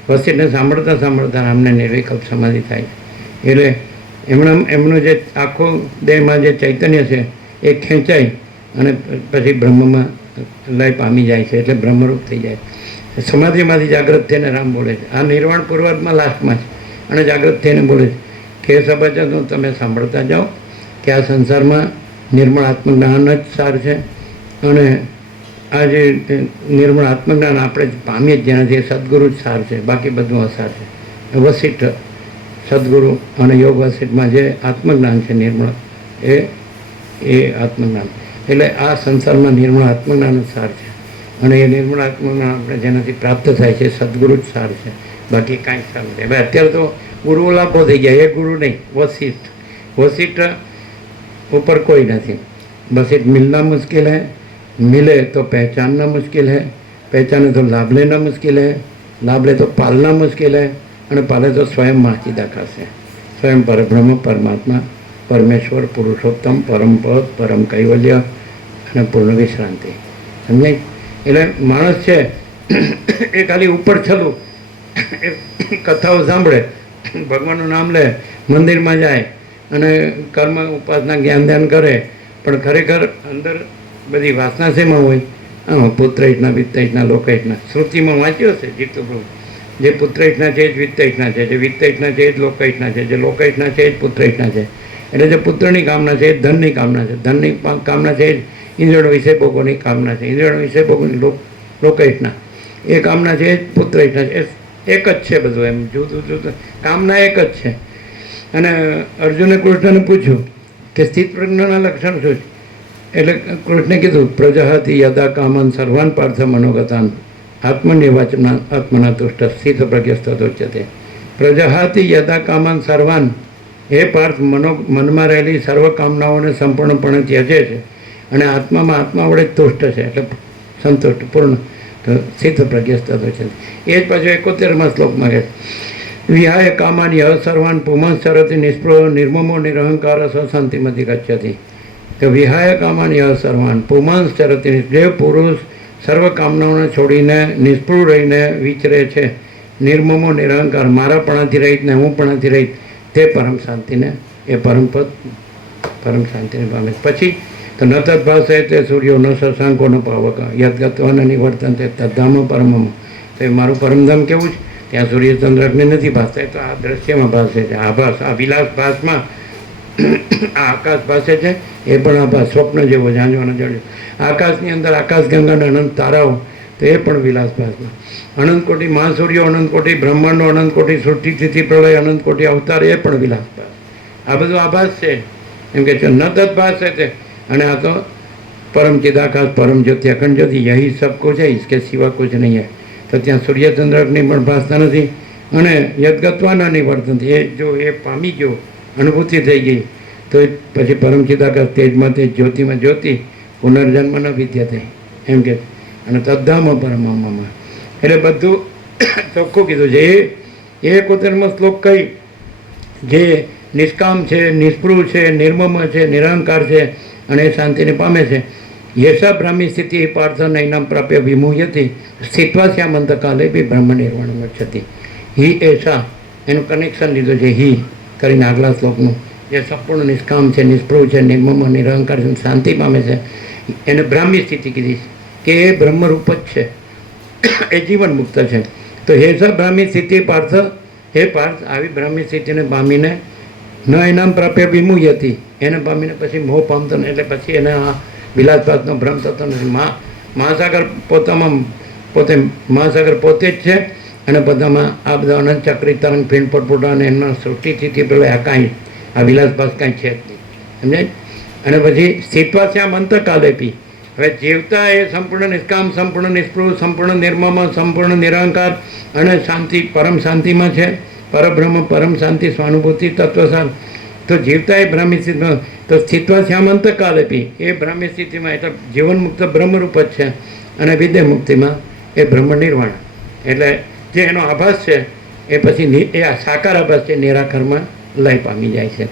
વસીને સાંભળતા રામને નિર્વિકલ્પ સમાધિ થાય છે. એટલે એમનું જે આખો દેહમાં જે ચૈતન્ય છે એ ખેંચાય અને પછી બ્રહ્મમાં લય પામી જાય છે, એટલે બ્રહ્મરૂપ થઈ જાય. સમાધિમાંથી જાગૃત થઈને રામ બોલે છે. આ નિર્વાણ પૂર્વમાં લાસ્ટમાં છે. અને જાગૃત થઈને બોલે છે કે સભાજનો તમે સાંભળતા જાઓ કે આ સંસારમાં નિર્મળ આત્મજ્ઞાન જ સાર છે, અને આ જે નિર્મળ આત્મજ્ઞાન આપણે પામીએ જ જેનાથી સદગુરુ જ સાર છે, બાકી બધું અસાર છે. વસિષ્ઠ સદગુરુ અને યોગ વસિષ્ઠમાં જે આત્મજ્ઞાન છે નિર્મળ, એ આત્મજ્ઞાન. એટલે આ સંસારમાં નિર્મળ આત્મજ્ઞાન જ સાર છે, અને એ નિર્મળ આત્મજ્ઞાન આપણે જેનાથી પ્રાપ્ત થાય છે સદગુરુ જ સાર છે, બાકી કાંઈ સાર નથી. હવે અત્યારે તો ગુરુઓ લાખો થઈ ગયા, એ ગુરુ નહીં, વસિષ્ઠ ઉપર કોઈ નથી. વસિષ્ઠ મિલના મુશ્किल है, मिले तो पहचानना मुश्किल है, पहचाने तो लाभ लेना मुश्किल है, लाभ ले तो पालना मुश्किल है, અને પાલે તો સ્વયં ચિદાકાશ છે, સ્વયં પરબ્રહ્મ પરમાત્મા પરમેશ્વર પુરુષોત્તમ પરમ પદ પરમ કૈવલ્ય અને પૂર્ણ વિશ્રાંતિ. સમજાય? એટલે માણસ છે એ ખાલી ઉપર છલું એ કથાઓ સાંભળે, ભગવાનનું નામ લે, મંદિરમાં જાય અને કર્મ ઉપાસના જ્ઞાન ધ્યાન કરે, પણ ખરેખર અંદર બધી વાસના શેમાં હોય? પુત્રહિતના, વિત્તહિતના, લોકહિતના. શ્રુતિમાં વાંચ્યો છે જીતુ પ્રભુ, જે પુત્રહિતના છે એ જ વિત્તહિતના છે, જે વિત્તહિતના છે એ જ લોકહિતના છે, જે લોકહિતના છે એ જ પુત્રહિતના છે. એટલે જે પુત્રની કામના છે એ જ ધનની કામના છે, ધનની કામના છે એ જ ઇન્દ્રિયો વિષય ભોગોની કામના છે, ઇન્દ્રિયો વિષય ભોગોની લોકહિતના એ કામના છે એ જ પુત્રહિતના છે. એક જ છે બધું, એમ જુદું જુદું કામના એક જ છે. અને અર્જુને કૃષ્ણને પૂછ્યું કે સ્થિત પ્રજ્ઞાના લક્ષણ શું છે? એટલે કૃષ્ણે કીધું પ્રજાહતિ યદા કામન સર્વાન પાર્થ મનોગતાન આત્મનિર્વાચના આત્મના તુષ્ટ સ્થિત પ્રજ્ઞસ્તોચ્યતે. પ્રજાહતિ યદા કામન સર્વાન, એ પાર્થ મનમાં રહેલી સર્વ કામનાઓને સંપૂર્ણપણે ત્યજે છે અને આત્મામાં આત્મા વડે તુષ્ટ છે, એટલે સંતુષ્ટ પૂર્ણ સ્થિત પ્રજ્ઞસ્તોચ્યતે. એ જ પાછું 71માં શ્લોકમાં કહે વિહાય કામાની અસર્વાન પુમશ્ચરતિ નિષ્પૃહ નિર્મમો નિરહંકાર શાંતિમતી ગચ્છતિ. તો વિહાય કામાની અસર્વાન પુમશ્ચરતિ, જે પુરુષ સર્વ કામનાઓને છોડીને નિષ્પૃહ રહીને વિચરે છે, નિર્મમો નિરહંકાર, મારાપણાથી રહિત ને હુંપણાથી રહિત, તે પરમ શાંતિને, એ પરમપદ પરમ શાંતિને પામે. પછી તો ન તદ્ભાષે તે સૂર્યો ન શશાંકો ન પાવક યદગત્વાન નિવર્તન તે તદ્ધામ પરમમ. તો એ મારું પરમધામ કેવું છે? ત્યાં સૂર્યચંદ્ર અગ્નિ નથી ભાસતા, તો આ દ્રશ્યમાં ભાસે છે. આભાસ, આ વિલાસ ભાસમાં આ આકાશ ભાસે છે, એ પણ આભાસ સ્વપ્ન જેવો ઝાંઝવાનો જડ્યો. આકાશની અંદર આકાશગંગાના અનંત તારાઓ, તો એ પણ વિલાસ ભાસમાં. અનંત કોટી મહાસૂર્યો, અનંત કોટી બ્રહ્માંડો, અનંત કોટી સૃષ્ટિ સ્થિતિ પ્રલય, અનંત કોટી અવતાર, એ પણ વિલાસ ભાસ. આ બધું આભાસ છે, એમ કે છે ન તદ ભાસે તે. અને આ તો પરમ ચિદાકાશ પરમ જ્યોતિ અખંડ જ્યોતિ, યહી સબ કુછ है, इसके सिवा कुछ नहीं है. તો ત્યાં સૂર્યચંદ્ર અગ્નિ પણ ભાસતા નથી અને યદગત્વાના નિવર્તન, એ જો એ પામી ગયો, અનુભૂતિ થઈ ગઈ, તો પછી પરમ ચિદાકાશ તેજમાં તે જ્યોતિમાં જ્યોતિ પુનર્જન્મ ન વિદ્યતે, એમ કે. અને તદ્ધામ પરમામાં, એટલે બધું ચોખ્ખું કીધું છે. એ 71મો શ્લોક કઈ જે નિષ્કામ છે, નિષ્પૃહ છે, નિર્મમ છે, નિરહંકાર છે અને એ શાંતિને પામે છે. યશા બ્રાહ્મી સ્થિતિ પાર્થ નૈનામ પ્રાપ્ય વિમુહ્યથી સ્થિત્વા શ્યામંત કાલે બી બ્રહ્મ નિર્વાણ ગચ્છતિ. હિ એશા, એનું કનેક્શન લીધું છે હિ કરીને આગલા શ્લોકનું, જે સંપૂર્ણ નિષ્કામ છે, નિષ્પૃહ છે, નિર્મમ નિરહંકાર છે, શાંતિ પામે છે, એને બ્રાહ્મી સ્થિતિ કીધી છે કે એ બ્રહ્મરૂપ જ છે, એ જીવન મુક્ત છે. તો હેશા બ્રાહ્મી સ્થિતિ પાર્થ, હે પાર્થ, આવી બ્રાહ્મી સ્થિતિને પામીને ન એનામ પ્રાપ્ય વિમુહ્યથી, એને પામીને પછી મોહ પામતો ને, એટલે પછી એને આ વિલાસપાતનો ભ્રમ થતો નથી. મહાસાગર પોતે મહાસાગર પોતે જ છે અને બધામાં આ બધા અનંત ચક્રી તરંગ ફીણ પટપોટા અને એમના સૃષ્ટિ સ્થિતિ પેલા આ કાંઈ આ વિલાસપાસ કાંઈ છે જ નહીં, સમજાય. અને પછી સ્થિત્વા શ્યામ અંતકાલે પી, હવે જીવતા એ સંપૂર્ણ નિષ્કામ, સંપૂર્ણ નિષ્પૃહ, સંપૂર્ણ નિર્મમ, સંપૂર્ણ નિરહંકાર અને શાંતિ, પરમ શાંતિમાં છે. પરબ્રહ્મ, પરમ શાંતિ, સ્વાનુભૂતિ, તત્વસાર. તો જીવતા એ બ્રાહ્મી સ્થિતિમાં, તો સ્થિત્વા શ્યામ અંતકાલે પી, એ બ્રાહ્મી સ્થિતિમાં એટલે જીવન મુક્ત બ્રહ્મરૂપ જ છે. અને વિદેહ મુક્તિમાં એ બ્રહ્મ નિર્વાણ, એટલે જે એનો આભાસ છે એ પછી એ આ સાકાર આભાસ છે, નિરાકારમાં લય પામી જાય છે.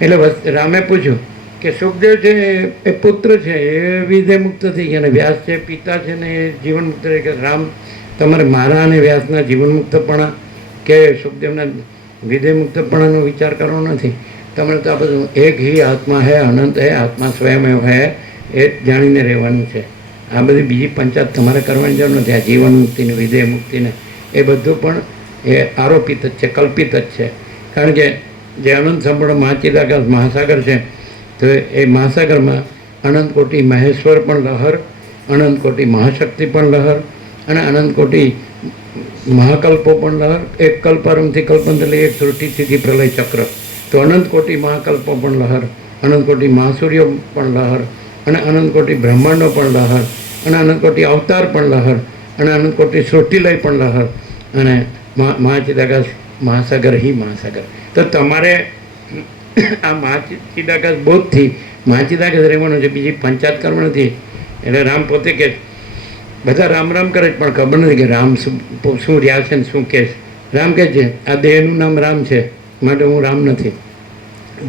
એટલે રામે પૂછ્યું કે સુખદેવ છે એ પુત્ર છે, એ વિદેહ મુક્ત થઈ ગયા, અને વ્યાસ છે પિતા છે ને એ જીવન મુક્ત થઈ ગયા. રામ, તમારે મારા અને વ્યાસના જીવન મુક્તપણા કે સુખદેવના વિદેહ મુક્તપણાનો વિચાર કરવો નથી. તમારે તો આ બધું એક હિ આત્મા હે, અનંત હે, આત્મા સ્વયં હે, એ જાણીને રહેવાનું છે. આ બધી બીજી પંચાયત તમારે કરવાની જરૂર નથી. આ જીવન મુક્તિને, વિદેહ મુક્તિને, એ બધું પણ એ આરોપિત જ છે, કલ્પિત જ છે. કારણ કે જે અનંત સંપૂર્ણ મહાચિદાકાશ મહાસાગર છે, તો એ મહાસાગરમાં અનંત કોટી મહેશ્વર પણ લહર, અનંત કોટી મહાશક્તિ પણ લહર અને અનંત કોટી મહાકલ્પો પણ લહર. એક કલ્પારંભથી કલ્પાંત લઈ એક સૃષ્ટિ સ્થિતિ પ્રલય ચક્ર, તો અનંત કોટી મહાકલ્પો પણ લહર, અનંત કોટી મહાસૂર્યો પણ લહર અને અનંત કોટી બ્રહ્માંડો પણ લહર અને અનંત કોટી અવતાર પણ લહર અને અનંત કોટી સૃષ્ટિલય પણ લહર અને મહાચિદાકાશ મહાસાગર હિ મહાસાગર. તો તમારે આ મહાચિદાકાશ બોધથી મહાચિદાકાશ રહેવાનું છે, બીજી પંચાયત કરવાની નથી. એટલે રામ પોતે કે બધા રામ રામ કરે છે પણ ખબર નથી કે રામ શું રહ્યા છે ને શું કહે છે. રામ કહે છે આ દેહનું નામ રામ છે, માટે હું રામ નથી.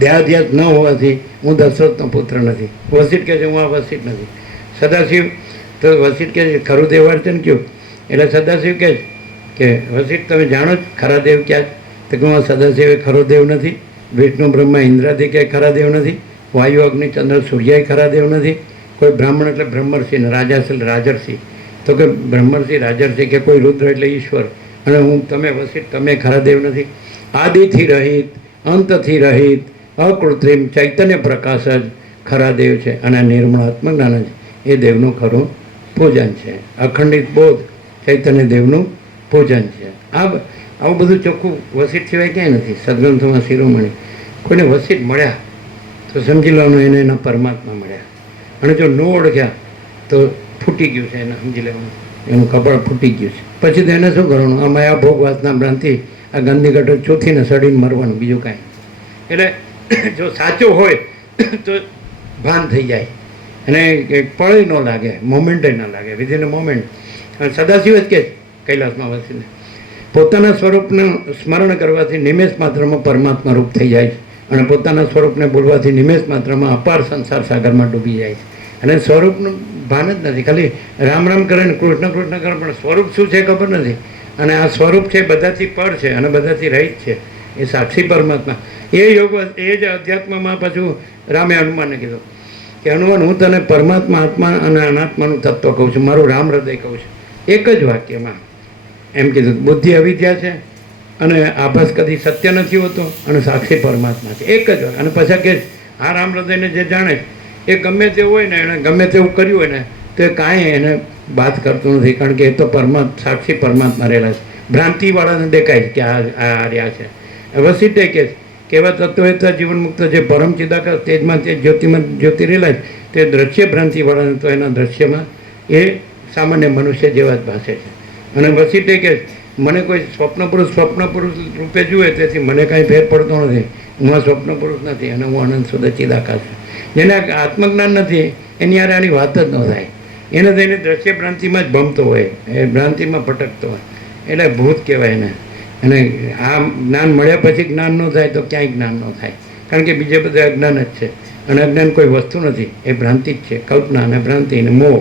દેહાધ્યાસ ન હોવાથી હું દશરથનો પુત્ર નથી. વસિષ્ઠ કહે છે હું આ વસિષ્ઠ નથી. સદાશિવ, તો વસિષ્ઠ કહે છે ખરું દેવાર્ચન કયું? એટલે સદાશિવ કહે કે વસિષ્ઠ તમે જાણો જ ખરા દેવ ક્યાં? તો કે હું સદાશિવ એ ખરો દેવ નથી. વિષ્ણુ બ્રહ્મા ઇન્દ્રાદિ કે ખરા દેવ નથી. વાયુ અગ્નિ ચંદ્ર સૂર્ય ખરા દેવ નથી. કોઈ બ્રાહ્મણ એટલે બ્રહ્મર્ષિ ને રાજા એટલે રાજર્ષિ. તો કે બ્રહ્મર્ષિ રાજર્ષિ કે કોઈ રુદ્ર એટલે ઈશ્વર. અને હું તમે વસિષ્ઠ તમે ખરા દેવ નથી. આદિથી રહિત, અંતથી રહિત, અકૃત્રિમ ચૈતન્ય પ્રકાશ જ ખરા દેવ છે અને નિર્મળ આત્મજ્ઞાન જ એ દેવનું ખરું પૂજન છે. અખંડિત બોધ ચૈતન્ય દેવનું પૂજન છે. આવું બધું ચોખ્ખું વસીટ સિવાય ક્યાંય નથી. સદગ્રંથોમાં શિરોમણી કોઈને વસીટ મળ્યા તો સમજી લેવાનું એને એના પરમાત્મા મળ્યા, અને જો ન ઓળખ્યા તો ફૂટી ગયું છે એને સમજી લેવાનું, એનું કપાળ ફૂટી ગયું છે. પછી તો એને શું કરવાનું? આ માયા ભોગ વાસના ભ્રાંતિ, આ ગંદી ગટર ચોથીને સડીને મરવાનું, બીજું કાંઈ. એટલે જો સાચું હોય તો ભાન થઈ જાય અને પળે ન લાગે, મોમેન્ટે ન લાગે, વિધિન મોમેન્ટ. સદાશિવ જ કે કૈલાસમાં વસીને પોતાના સ્વરૂપનું સ્મરણ કરવાથી નિમેષ માત્રમાં પરમાત્મા રૂપ થઈ જાય છે, અને પોતાના સ્વરૂપને બોલવાથી નિમેષ માત્રમાં અપાર સંસાર સાગરમાં ડૂબી જાય છે. અને સ્વરૂપનું ભાન જ નથી, ખાલી રામ રામ કરે ને કૃષ્ણ કૃષ્ણ કરે, પણ સ્વરૂપ શું છે ખબર નથી. અને આ સ્વરૂપ છે બધાથી પર છે અને બધાથી રહિત છે, એ સાક્ષી પરમાત્મા. એ યોગ, એ જ અધ્યાત્મમાં પાછું રામે હનુમાનને કીધું કે હનુમાન, હું તને પરમાત્મા, આત્મા અને અનાત્માનું તત્વ કહું છું, મારું રામ હૃદય કહું છું. એક જ વાક્યમાં એમ કીધું. બુદ્ધિ અવિદ્યા છે અને આભાસ કદી સત્ય નથી હોતો, અને સાક્ષી પરમાત્મા છે, એક જ વાત. અને પછી કે આ રામ હૃદયને જે જાણે એ ગમે તે હોય ને, એણે ગમે તેવું કર્યું હોય ને તો એ કાંઈ એને વાત કરતું નથી, કારણ કે એ તો સાક્ષી પરમાત્મા રહેલા છે. ભ્રાંતિવાળાને દેખાય છે કે આ રહ્યા છે. વસીટે કે કેવા તત્વ જીવન મુક્ત જે પરમ ચિદાકાશ તેજમાં તે જ્યોતિમાં જ્યોતિ રહેલા છે, તે દ્રશ્ય ભ્રાંતિવાળાને તો એના દ્રશ્યમાં એ સામાન્ય મનુષ્ય જેવા જ ભાષે છે. અને વસીટે કે મને કોઈ સ્વપ્ન પુરુષ રૂપે જુએ, તેથી મને કાંઈ ફેર પડતો નથી. હું આ સ્વપ્ન પુરુષ નથી અને હું અનંત શુદ્ધ ચિદાકાશ છું. જેને આત્મજ્ઞાન નથી એની યારે આની વાત જ ન થાય. એને થઈને દ્રશ્ય ભ્રાંતિમાં જ ભમતો હોય, એ ભ્રાંતિમાં ભટકતો હોય, એટલે ભૂત કહેવાય એને. અને આ જ્ઞાન મળ્યા પછી જ્ઞાન ન થાય તો ક્યાંય જ્ઞાન ન થાય, કારણ કે બીજે બધા અજ્ઞાન જ છે. અને અજ્ઞાન કોઈ વસ્તુ નથી, એ ભ્રાંતિ જ છે. કલ્પના અને ભ્રાંતિ અને મોહ.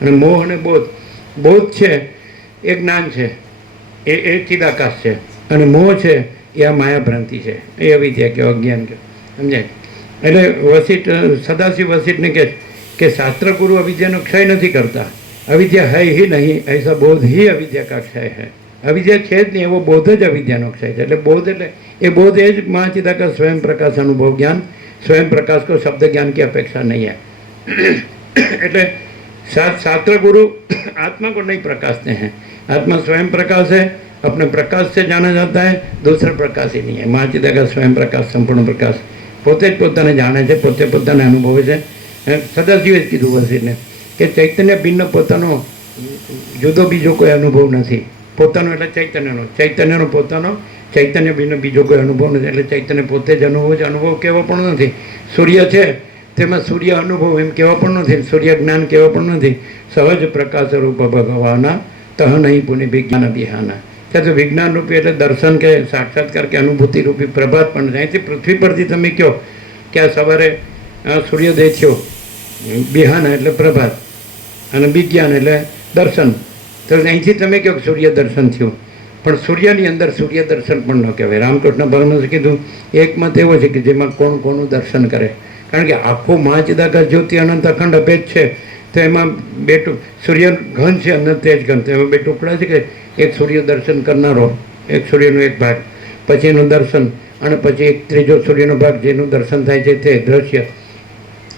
અને મોહ અને બોધ છે એ જ્ઞાન છે, એ ચિદાકાશ છે. અને મોહ છે એ આ માયા ભ્રાંતિ છે, એ અવિદ્યા કે અજ્ઞાન કે સમજાય. એટલે વસીટ, સદાશિવ વસીટને કહે કે શાસ્ત્ર ગુરુ અવિદ્યાનો ક્ષય નથી કરતા. અવિદ્યા હૈ ही નહીં, ऐसा बोध ही अविद्या का क्षय है. અવિદ્યા છે જ નહીં, એવો બોધ જ અવિદ્યાનો ક્ષય છે. એટલે બોધ એટલે એ બોધ એ જ મહાચિદાકાશ સ્વયં પ્રકાશ અનુભવ જ્ઞાન, स्वयं प्रकाश को शब्द ज्ञान की अपेक्षा नहीं है. એટલે शास्त्र गुरु आत्मा को नहीं प्रकाशते हैं. आत्मा स्वयं प्रकाश है, अपने प्रकाश से जाना जाता है, दूसरा प्रकाश ही नहीं है. મહાચિદાકાશ સ્વયં પ્રકાશ, સંપૂર્ણ પ્રકાશ, પોતે જ પોતાને જાણે છે, પોતે પોતાને અનુભવે છે. સદાશિવે જ કીધું વસીને કે ચૈતન્ય ભિન્ન પોતાનો જુદો બીજો કોઈ અનુભવ નથી. પોતાનો એટલે ચૈતન્યનો પોતાનો, ચૈતન્ય ભિન્ન બીજો કોઈ અનુભવ નથી. એટલે ચૈતન્ય પોતે જ અનુભવ છે, અનુભવ કહેવા પણ નથી. સૂર્ય છે તેમાં સૂર્ય અનુભવ એમ કહેવા પણ નથી, સૂર્ય જ્ઞાન કહેવા પણ નથી. સહજ પ્રકાશ રૂપ ભગવાના તહ નહીં પુનિ વિજ્ઞાન બિહાના. ત્યાં તો વિજ્ઞાન રૂપી એટલે દર્શન કે સાક્ષાત્કાર કે અનુભૂતિ રૂપી પ્રભાત પણ છે. અહીંથી પૃથ્વી પરથી તમે કહો કે આ સવારે સૂર્યોદય થયો, બિહાના એટલે પ્રભાત, અને વિજ્ઞાન એટલે દર્શન. તો અહીંથી તમે કહો સૂર્ય દર્શન થયું, પણ સૂર્યની અંદર સૂર્ય દર્શન પણ ન કહેવાય. રામકૃષ્ણ પરમહંસે કીધું એક મત એવો છે કે જેમાં કોનું દર્શન કરે, કારણ કે આખું મહાચિદાકાશ જ્યોતિ અનંત અખંડ અભેદ છે. તો એમાં સૂર્ય ઘન છે અને તેજ ઘન, તો એમાં બે ટુકડા છે કે એક સૂર્ય દર્શન કરનારો, એક સૂર્યનો એક ભાગ, પછી એનું દર્શન, અને પછી એક ત્રીજો સૂર્યનો ભાગ જેનું દર્શન થાય છે તે દ્રશ્ય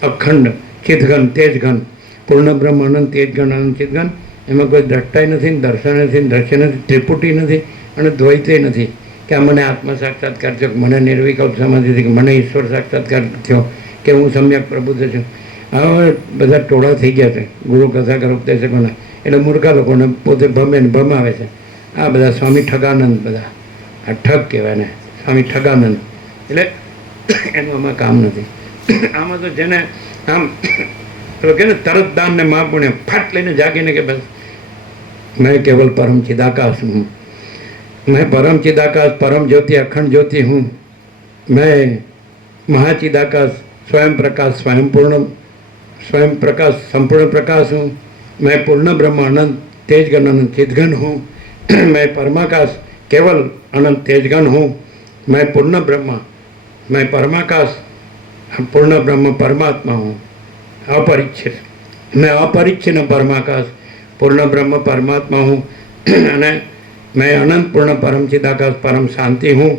અખંડ ચિદઘન તેજઘન, પૂર્ણ બ્રહ્મ અનંત તેજઘન અનંત ચિદઘન. એમાં કોઈ દ્રષ્ટાય નથી, દર્શન નથી, દ્રશ્ય નથી, ત્રિપુટી નથી અને દ્વૈતે નથી કે આ મને આત્મ સાક્ષાત્કાર થયો, મને નિર્વિકલ્પ સમાધિ થઈ, મને ઈશ્વર સાક્ષાત્કાર થયો, કે હું સમ્યક પ્રબુદ્ધ છું. હવે બધા ટોળા થઈ ગયા છે ગુરુ કથા કરો ઉપદેશકોના. એટલે મૂર્ખા લોકોને પોતે ભમે ને ભમાવે છે. આ બધા સ્વામી ઠગાનંદ, બધા આ ઠગ કહેવાય ને, સ્વામી ઠગાનંદ. એટલે એનું આમાં કામ નથી. આમાં તો જેને આમ પેલો કે ને તરત દાન ને મહાપુણ્ય ફાટ લઈને જાગીને કે બસ मैं केवल परम चिदाकाश हूँ, मैं परम चिदाकाश परम ज्योति अखंड ज्योति हूँ, मैं महाचिदाकाश स्वयं प्रकाश स्वयं प्रकाश संपूर्ण प्रकाश हूँ, मैं पूर्ण ब्रह्म अनंत तेजगन अनंत चिदघन हूँ, मैं परमाकाश केवल अनंत तेजगन हूँ, मैं पूर्ण ब्रह्म, मैं परमाकाश पूर्ण ब्रह्म परमात्मा हूँ, अपरिच्छिन्न, मैं अपरिच्छिन्न परमाकाश पूर्ण ब्रह्म परमात्मा हूँ, અને मैं अनंत पूर्ण परम चिदाकाश परम शांति हूँ,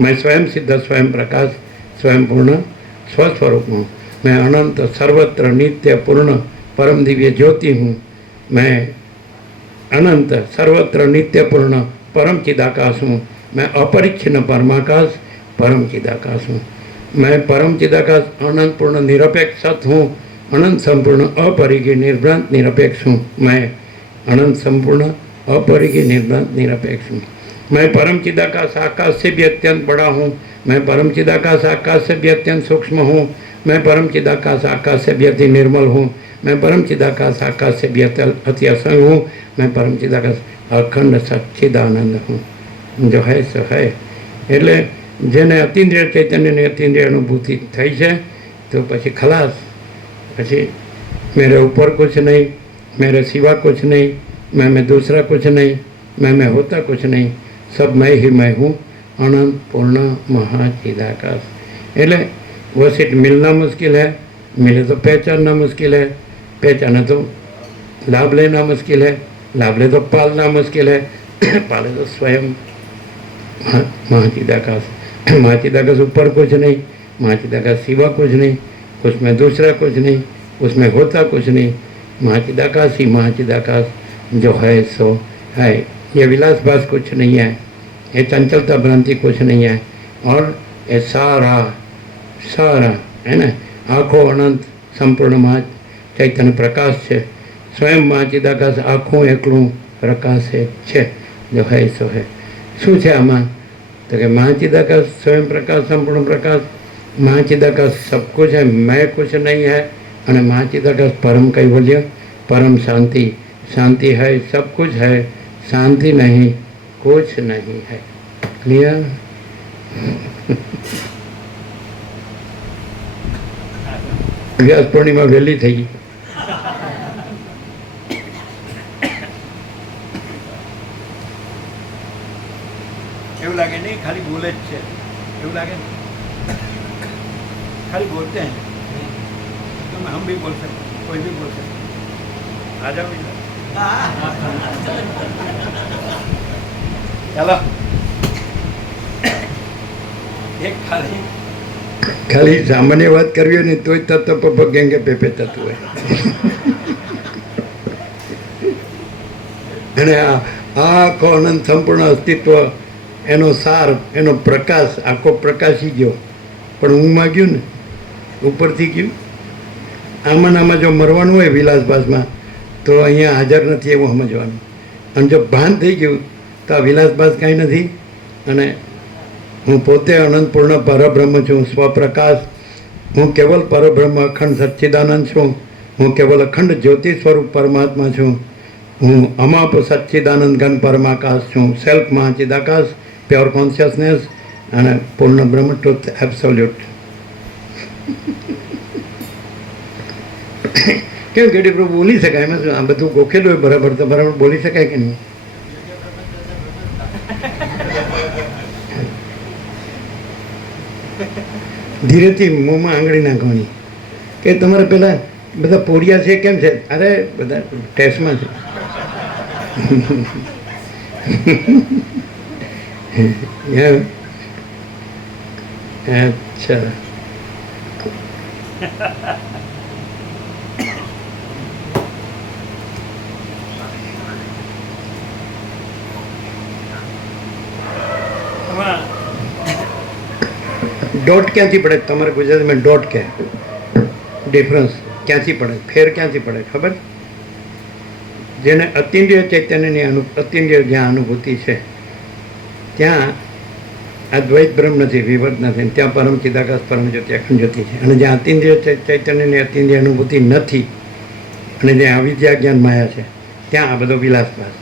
मैं स्वयं सिद्ध स्वयं प्रकाश स्वयं पूर्ण स्वस्वरूप हूँ, मैं अनंत सर्वत्र नित्य पूर्ण परम दिव्य ज्योति हूँ, मैं अनंत सर्वत्र नित्य पूर्ण परम चिदाकाश हूँ, मैं अपरिच्छिन्न परमाकाश परम चिदाकाश हूँ, मैं परम चिदाकाश अनंत पूर्ण निरपेक्ष सत हूँ, अनंत संपूर्ण अपरिघी निर्भ्रांत निरपेक्ष हूँ, मैं अनंत संपूर्ण अपरिघी निर्भ्रांत निरपेक्ष हूँ, मैं परम चिदाकाश आकाश से भी अत्यंत बड़ा हूँ, मैं परम चिदाकाश आकाश से भी अत्यंत सूक्ष्म हूँ, मैं परम चिदाकाश आकाश से भी अति निर्मल हूँ, मैं परम चिदाकाश आकाश से भी अति असंग हूँ, मैं परम चिदाकाश अखंड सच्चिदानंद हूँ, जो है सो है। એટલે જેને અતિન્દ્રિય ચૈતન્યની અતિન્દ્રિય અનુભૂતિ થઈ છે તો પછી ખલાસ, પછી मेरे ऊपर कुछ नहीं, मेरे सिवा कुछ नहीं, मैं दूसरा कुछ नहीं, मैं होता कुछ नहीं, सब मैं ही मैं हूँ, अनंत पूर्ण महाचिदाकाश। એટલે वसीट मिलना मुश्किल है, मिले तो पहचानना मुश्किल है, पहचाने तो लाभ लेना मुश्किल है, लाभ ले तो पालना मुश्किल है, पाले तो स्वयं महाचिदाकाश। महाचिदाकाश ऊपर कुछ नहीं, महाचिदाकाश सिवा कुछ नहीं, उसमें दूसरा कुछ नहीं, उसमें होता कुछ नहीं, महाचिदाकाश ही महाचिदाकाश जो है सो है। ये विलासभास कुछ नहीं है, ये चंचलता भ्रांति कुछ नहीं है, और ये सारा सारा है ना आँखों अनंत संपूर्ण महा चैतन्य प्रकाश है, स्वयं महाचिदाकाश आँखों एकलू प्रकाश है जो है सो है। શું છે આમાં तो कि महाचिदाकाश स्वयं प्रकाश संपूर्ण प्रकाश, महाचिदाकाश सब कुछ है, मैं कुछ नहीं है, और महाचिदाकाश परम कैवल्य परम शांति, शांति है सब कुछ है, शांति नहीं कुछ नहीं है। क्लियर? व्यास पूर्णिमा वહેલી થઈ ગઈ। એવું લાગે નહીં ખાલી બોલે જ છે એવું લાગે ને ખાલી બોलते हैं तो हम भी बोल सकते कोई भी बोल सकते आ जाओ चलो एक खाली ખાલી સામાન્ય વાત કરવી હોય ને તોય તત્વ પપ ગેંગે પેપે થતું હોય। અને આ આખો અનંત સંપૂર્ણ અસ્તિત્વ, એનો સાર, એનો પ્રકાશ આખો પ્રકાશી ગયો, પણ ઊંઘમાં ગયું ને, ઉપરથી ગયું। આમાં ને આમાં જો મરવાનું હોય વિલાસભાસમાં તો અહીંયા હાજર નથી એવું સમજવાનું, અને જો ભાન થઈ ગયું તો આ વિલાસભાસ કાંઈ નથી, અને હું પોતે અનંત પૂર્ણ પરબ્રહ્મ છું, સ્વપ્રકાશ, હું કેવલ પરબ્રહ્મ અખંડ સચ્ચિદાનંદ છું, હું કેવલ અખંડ જ્યોતિ સ્વરૂપ પરમાત્મા છું, હું અમાપ સચ્ચિદાનંદ ઘન પરમાકાશ છું, સેલ્ફ મહાચિદાકાશ, પ્યોર કોન્શિયસનેસ અને પૂર્ણ બ્રહ્મ ટ્રુથ એબ્સોલ્યુટ। કેમ કે પ્રભુ બોલી શકાય, એમાં શું આ બધું ગોખેલું હોય બરાબર, તો બરાબર બોલી શકાય કે નહીં? ધીરેથી મોંમાં આંગળી નાખવાની કે તમારે પેલા બધા પોરિયા છે કેમ છે? અરે બધા ટેસ્ટમાં છે। અચ્છા, ડોટ ક્યાંથી પડે તમારે ગુજરાતીમાં? ડોટ કે ડિફરન્સ ક્યાંથી પડે, ફેર ક્યાંથી પડે ખબર? જેને અતિન્દ્રિય ચૈતન્યની અતિન્દ્રિય જ્યાં અનુભૂતિ છે ત્યાં અદ્વૈત બ્રહ્મ નથી, વિવર્ત નથી, ત્યાં પરમ ચિદાકાશ પરમ જ્યોતિ અખંડ જ્યોતિ છે। અને જ્યાં અતિન્દ્રિય ચૈતન્યની અતિન્દ્રિય અનુભૂતિ નથી અને જ્યાં અવિદ્યા જ્ઞાન માયા છે ત્યાં આ બધો વિલાસભાસ।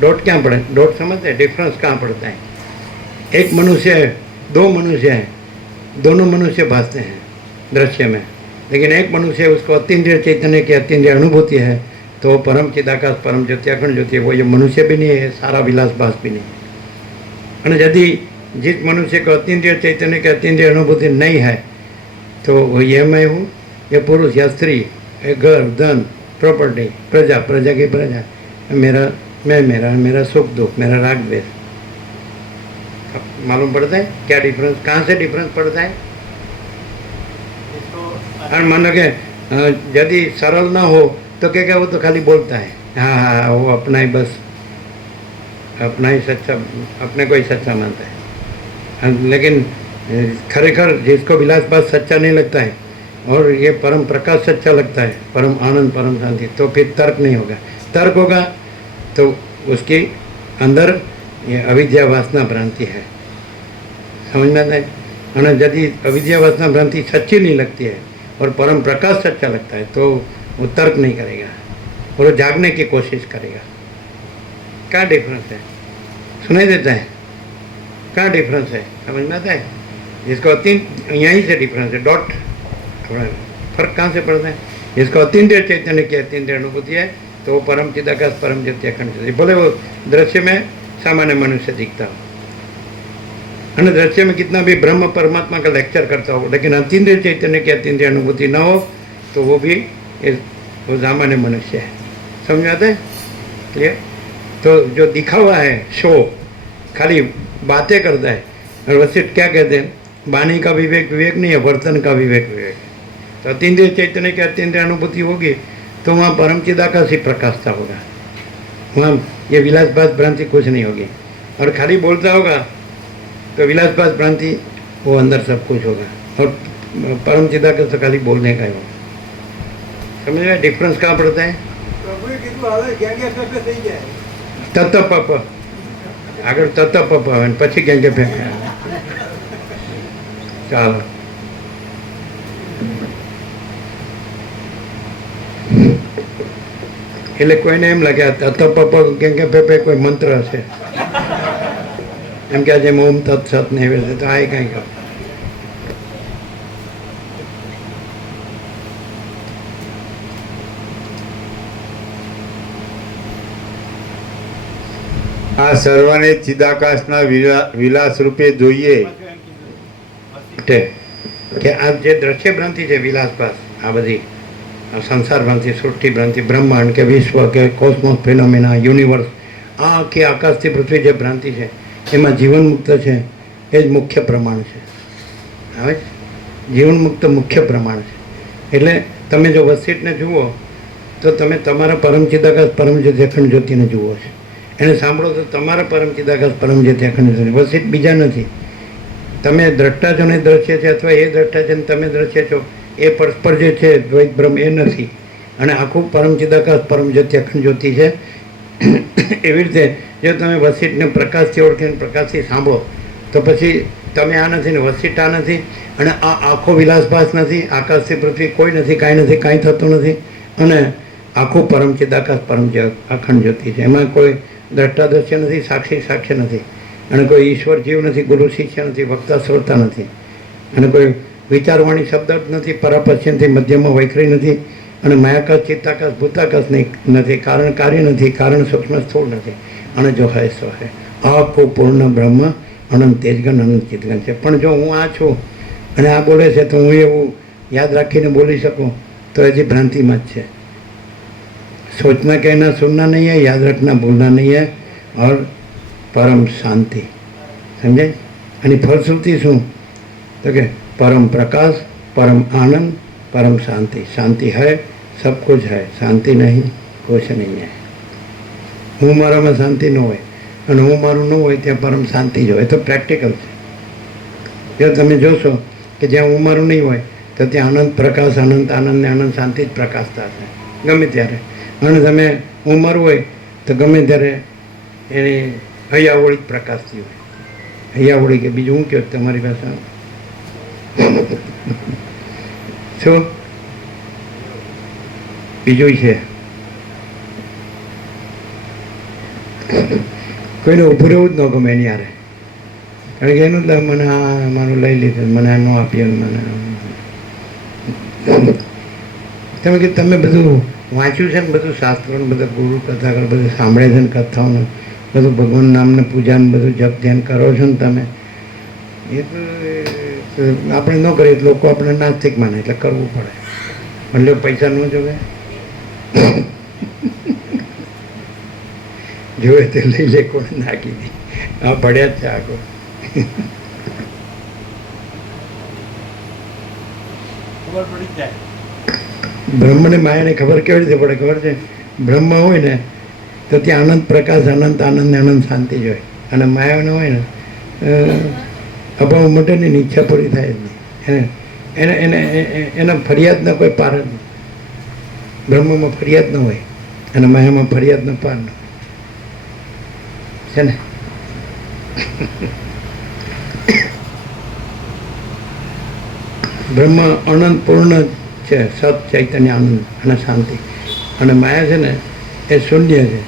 डॉट क्या पड़े? डॉट समझते हैं डिफरेंस कहाँ पड़ता है? एक मनुष्य है, दो मनुष्य हैं, दोनों मनुष्य भासते हैं दृश्य में, लेकिन एक मनुष्य उसको अतीन्द्रिय चैतन्य की अतीन्द्रिय अनुभूति है, तो परम चिदाकाश परम ज्योति अखंड ज्योति है, वो ये मनुष्य भी नहीं है, सारा विलासभास भी नहीं। और यदि जिस मनुष्य को अतीन्द्रिय चैतन्य की अतीन्द्रिय अनुभूति नहीं है तो वो ये मैं हूँ, ये पुरुष या स्त्री, ये घर धन प्रॉपर्टी प्रजा, प्रजा की प्रजा, मेरा मैं, मेरा सुख दुख, मेरा राग द्वेष। मालूम पड़ता है क्या डिफरेंस? कहाँ से डिफरेंस पड़ता है? और मान लो कि यदि सरल ना हो तो क्या वो तो खाली बोलता है, हाँ हाँ वो अपना ही बस अपना ही सच्चा, अपने को ही सच्चा मानता है। लेकिन खरेखर जिसको विलासबाद सच्चा नहीं लगता है और ये परम प्रकाश सच्चा लगता है, परम आनंद, परम शांति, तो फिर तर्क नहीं होगा। तर्क होगा तो उसके अंदर ये अविद्या वासना भ्रांति है, समझ में आता है। और यदि अविद्या वासना भ्रांति सच्ची नहीं लगती है और परम प्रकाश सच्चा लगता है तो वो तर्क नहीं करेगा और वो जागने की कोशिश करेगा। क्या डिफरेंस है, सुनाई देता है? क्या डिफरेंस है, समझ में आता है? जिसको अतीन्द्रिय, यहीं से डिफरेंस है, डॉट फर्क कहाँ से पड़ता है? जिसको अतीन्द्रिय चैतन्य की अतीन्द्रिय अनुभूति है तो वो परम चिदाकाश, परम ज्योति, अखंड ज्योति, भले वो दृश्य में सामान्य मनुष्य दिखता हो और दृश्य में कितना भी ब्रह्म परमात्मा का लेक्चर करता हो, लेकिन अतीन्द्रिय चैतन्य की अतीन्द्रिय अनुभूति न हो तो वो भी वो सामान्य मनुष्य है। समझ में आता है? क्लियर? तो जो दिखा हुआ है शो, खाली बातें करता है। और वशिष्ठ क्या कहते हैं? वाणी का विवेक विवेक नहीं है, वर्तन का विवेक विवेक है। तो अतीन्द्रिय चैतन्य की अतीन्द्रिय अनुभूति होगी तो वहाँ परम चिदाकाश ही प्रकाशता होगा, वहाँ ये विलासबाद भ्रांति कुछ नहीं होगी। और खाली बोलता होगा तो विलासबाद भ्रांति, वो अंदर सब कुछ होगा। और परम चिदाकाश तो खाली बोलने का ही होगा। समझ में डिफरेंस कहाँ पड़ता है? तत्व पप આગળ તત્વ પપ આવે ને પછી ક્યાં કે ફેંકે ચાલો એટલે કોઈને એમ લાગે તત્વ પપ ક્યાં કે ફેંકે કોઈ મંત્ર હશે એમ કે આજે ઓમ તત્સત ને એવી રીતે તો આ કંઈ કહો. આ સર્વને ચિદાકાશના વિલાસ રૂપે જોઈએ કે આ જે દ્રશ્ય ભ્રાંતિ છે, વિલાસપાસ, આ બધી સંસાર ભ્રાંતિ, સૃષ્ટિ ભ્રાંતિ, બ્રહ્માંડ કે વિશ્વ કે કોસ્મોસ ફિનોમિના, યુનિવર્સ, આ આખી આકાશથી પૃથ્વી જે ભ્રાંતિ છે એમાં જીવન મુક્ત છે એ જ મુખ્ય પ્રમાણ છે. હવે જીવન મુક્ત મુખ્ય પ્રમાણ છે. એટલે તમે જો વસિષ્ઠને જુઓ તો તમે તમારા પરમ ચિદાકાશ પરમ જ્યોતિ અખંડ જ્યોતિને જુઓ છો. એને સાંભળો તો તમારા પરમ ચિદાકાશ પરમ જ્યોતિ અખંડ જ્યોતિ, વસિષ્ઠ બીજા નથી. તમે દ્રષ્ટા છો ને દ્રશ્ય છે, અથવા એ દ્રષ્ટા છે ને તમે દ્રશ્ય છો, એ પરસ્પર જે છે દ્વૈત બ્રહ્મ એ નથી. અને આખું પરમ ચિદાકાશ પરમ જ્યોતિ અખંડ જ્યોતિ છે. એવી રીતે જો તમે વસિષ્ઠને પ્રકાશથી ઓળખીને પ્રકાશથી સાંભળો તો પછી તમે આ નથી ને વસિષ્ઠ આ નથી અને આ આખો વિલાસભાસ નથી, આકાશથી પૃથ્વી કોઈ નથી, કાંઈ નથી, કાંઈ થતું નથી. અને આખું પરમ ચિદાકાશ પરમ અખંડ જ્યોતિ છે. એમાં કોઈ દ્રષ્ટા દ્રશ્ય નથી, સાક્ષી સાક્ષ્ય નથી, અને કોઈ ઈશ્વર જીવ નથી, ગુરુ શિષ્ય નથી, વક્તા શ્રોતા નથી, અને કોઈ વિચારવાણી શબ્દ નથી, પરાપશ્ય નથી, મધ્યમાં વૈખરી નથી, અને માયાકાશ ચિત્તાકાશ ભૂતાકાશ નથી, કારણ કાર્ય નથી, કારણ સૂક્ષ્મ સ્થૂળ નથી, અને જો હે સો હે આખું પૂર્ણ બ્રહ્મ અનંત તેજગન અનંત ચિતગન છે. પણ જો હું આ છું અને આ બોલે છે તો હું એવું યાદ રાખીને બોલી શકું તો હજી ભ્રાંતિમાં જ છે. सोचना कहना सुनना नहीं है, याद रखना भूलना नहीं है, और परम शांति. समझे? અને ફલશ્રુતિ શું? તો કે परम प्रकाश, परम आनंद, परम शांति. शांति है, सब कुछ है, शांति नहीं कुछ नहीं है. હું મારામાં શાંતિ ન હોય અને હું મારું ન હોય ત્યાં પરમ શાંતિ જ હોય. તો પ્રેક્ટિકલ છે. જો તમે જોશો કે જ્યાં હું મારું નહીં હોય તો ત્યાં અનંત પ્રકાશ, અનંત આનંદ ને અનંત શાંતિ જ પ્રકાશતા હશે ગમે ત્યારે. અને તમે હું મારું હોય તો ગમે ત્યારે એની હૈયાવળી જ પ્રકાશતી હોય. હૈયાવળી કે બીજું શું કહો તમારી ભાષા? શું બીજું છે? કોઈને ઊભું રહેવું જ ન ગમે એની હારે. કારણ કે એનું મને આ મારું લઈ લીધું, મને આ ન આપ્યું, મને તમે કે તમે બધું વાંચ્યું છે ને, બધું શાસ્ત્રો ને બધા ગુરુ કથા બધું સાંભળે છે ને, કથાઓને બધું ભગવાન નામને પૂજા ને બધું જપ ધ્યાન કરો છો ને તમે, એ તો આપણે ન કરીએ તો લોકો આપણે નાસ્તિક માને, એટલે કરવું પડે. એટલે પૈસા ન જોવે, જોવે તે લઈ લે, કોને નાખી દે. આ ભળ્યા જ છે આગળ. ખબર પડી જાય. બ્રહ્મને માયાની ખબર કેવી રીતે પડે? ખબર છે? બ્રહ્મ હોય ને તો ત્યાં અનંત પ્રકાશ, અનંત આનંદ ને અનંત શાંતિ જ હોય. અને માયાનો હોય ને અભાવ મટેની ઈચ્છા પૂરી થાય જ નહીં. એને એને એના ફરિયાદના કોઈ પાર જ નહીં. બ્રહ્મમાં ફરિયાદ ન હોય અને માયામાં ફરિયાદનો પાર ન હોય છે ને. બ્રહ્મ અનંત પૂર્ણ છે, સત ચૈતન્ય આનંદ અને શાંતિ. અને માયા છે ને એ શૂન્ય છે,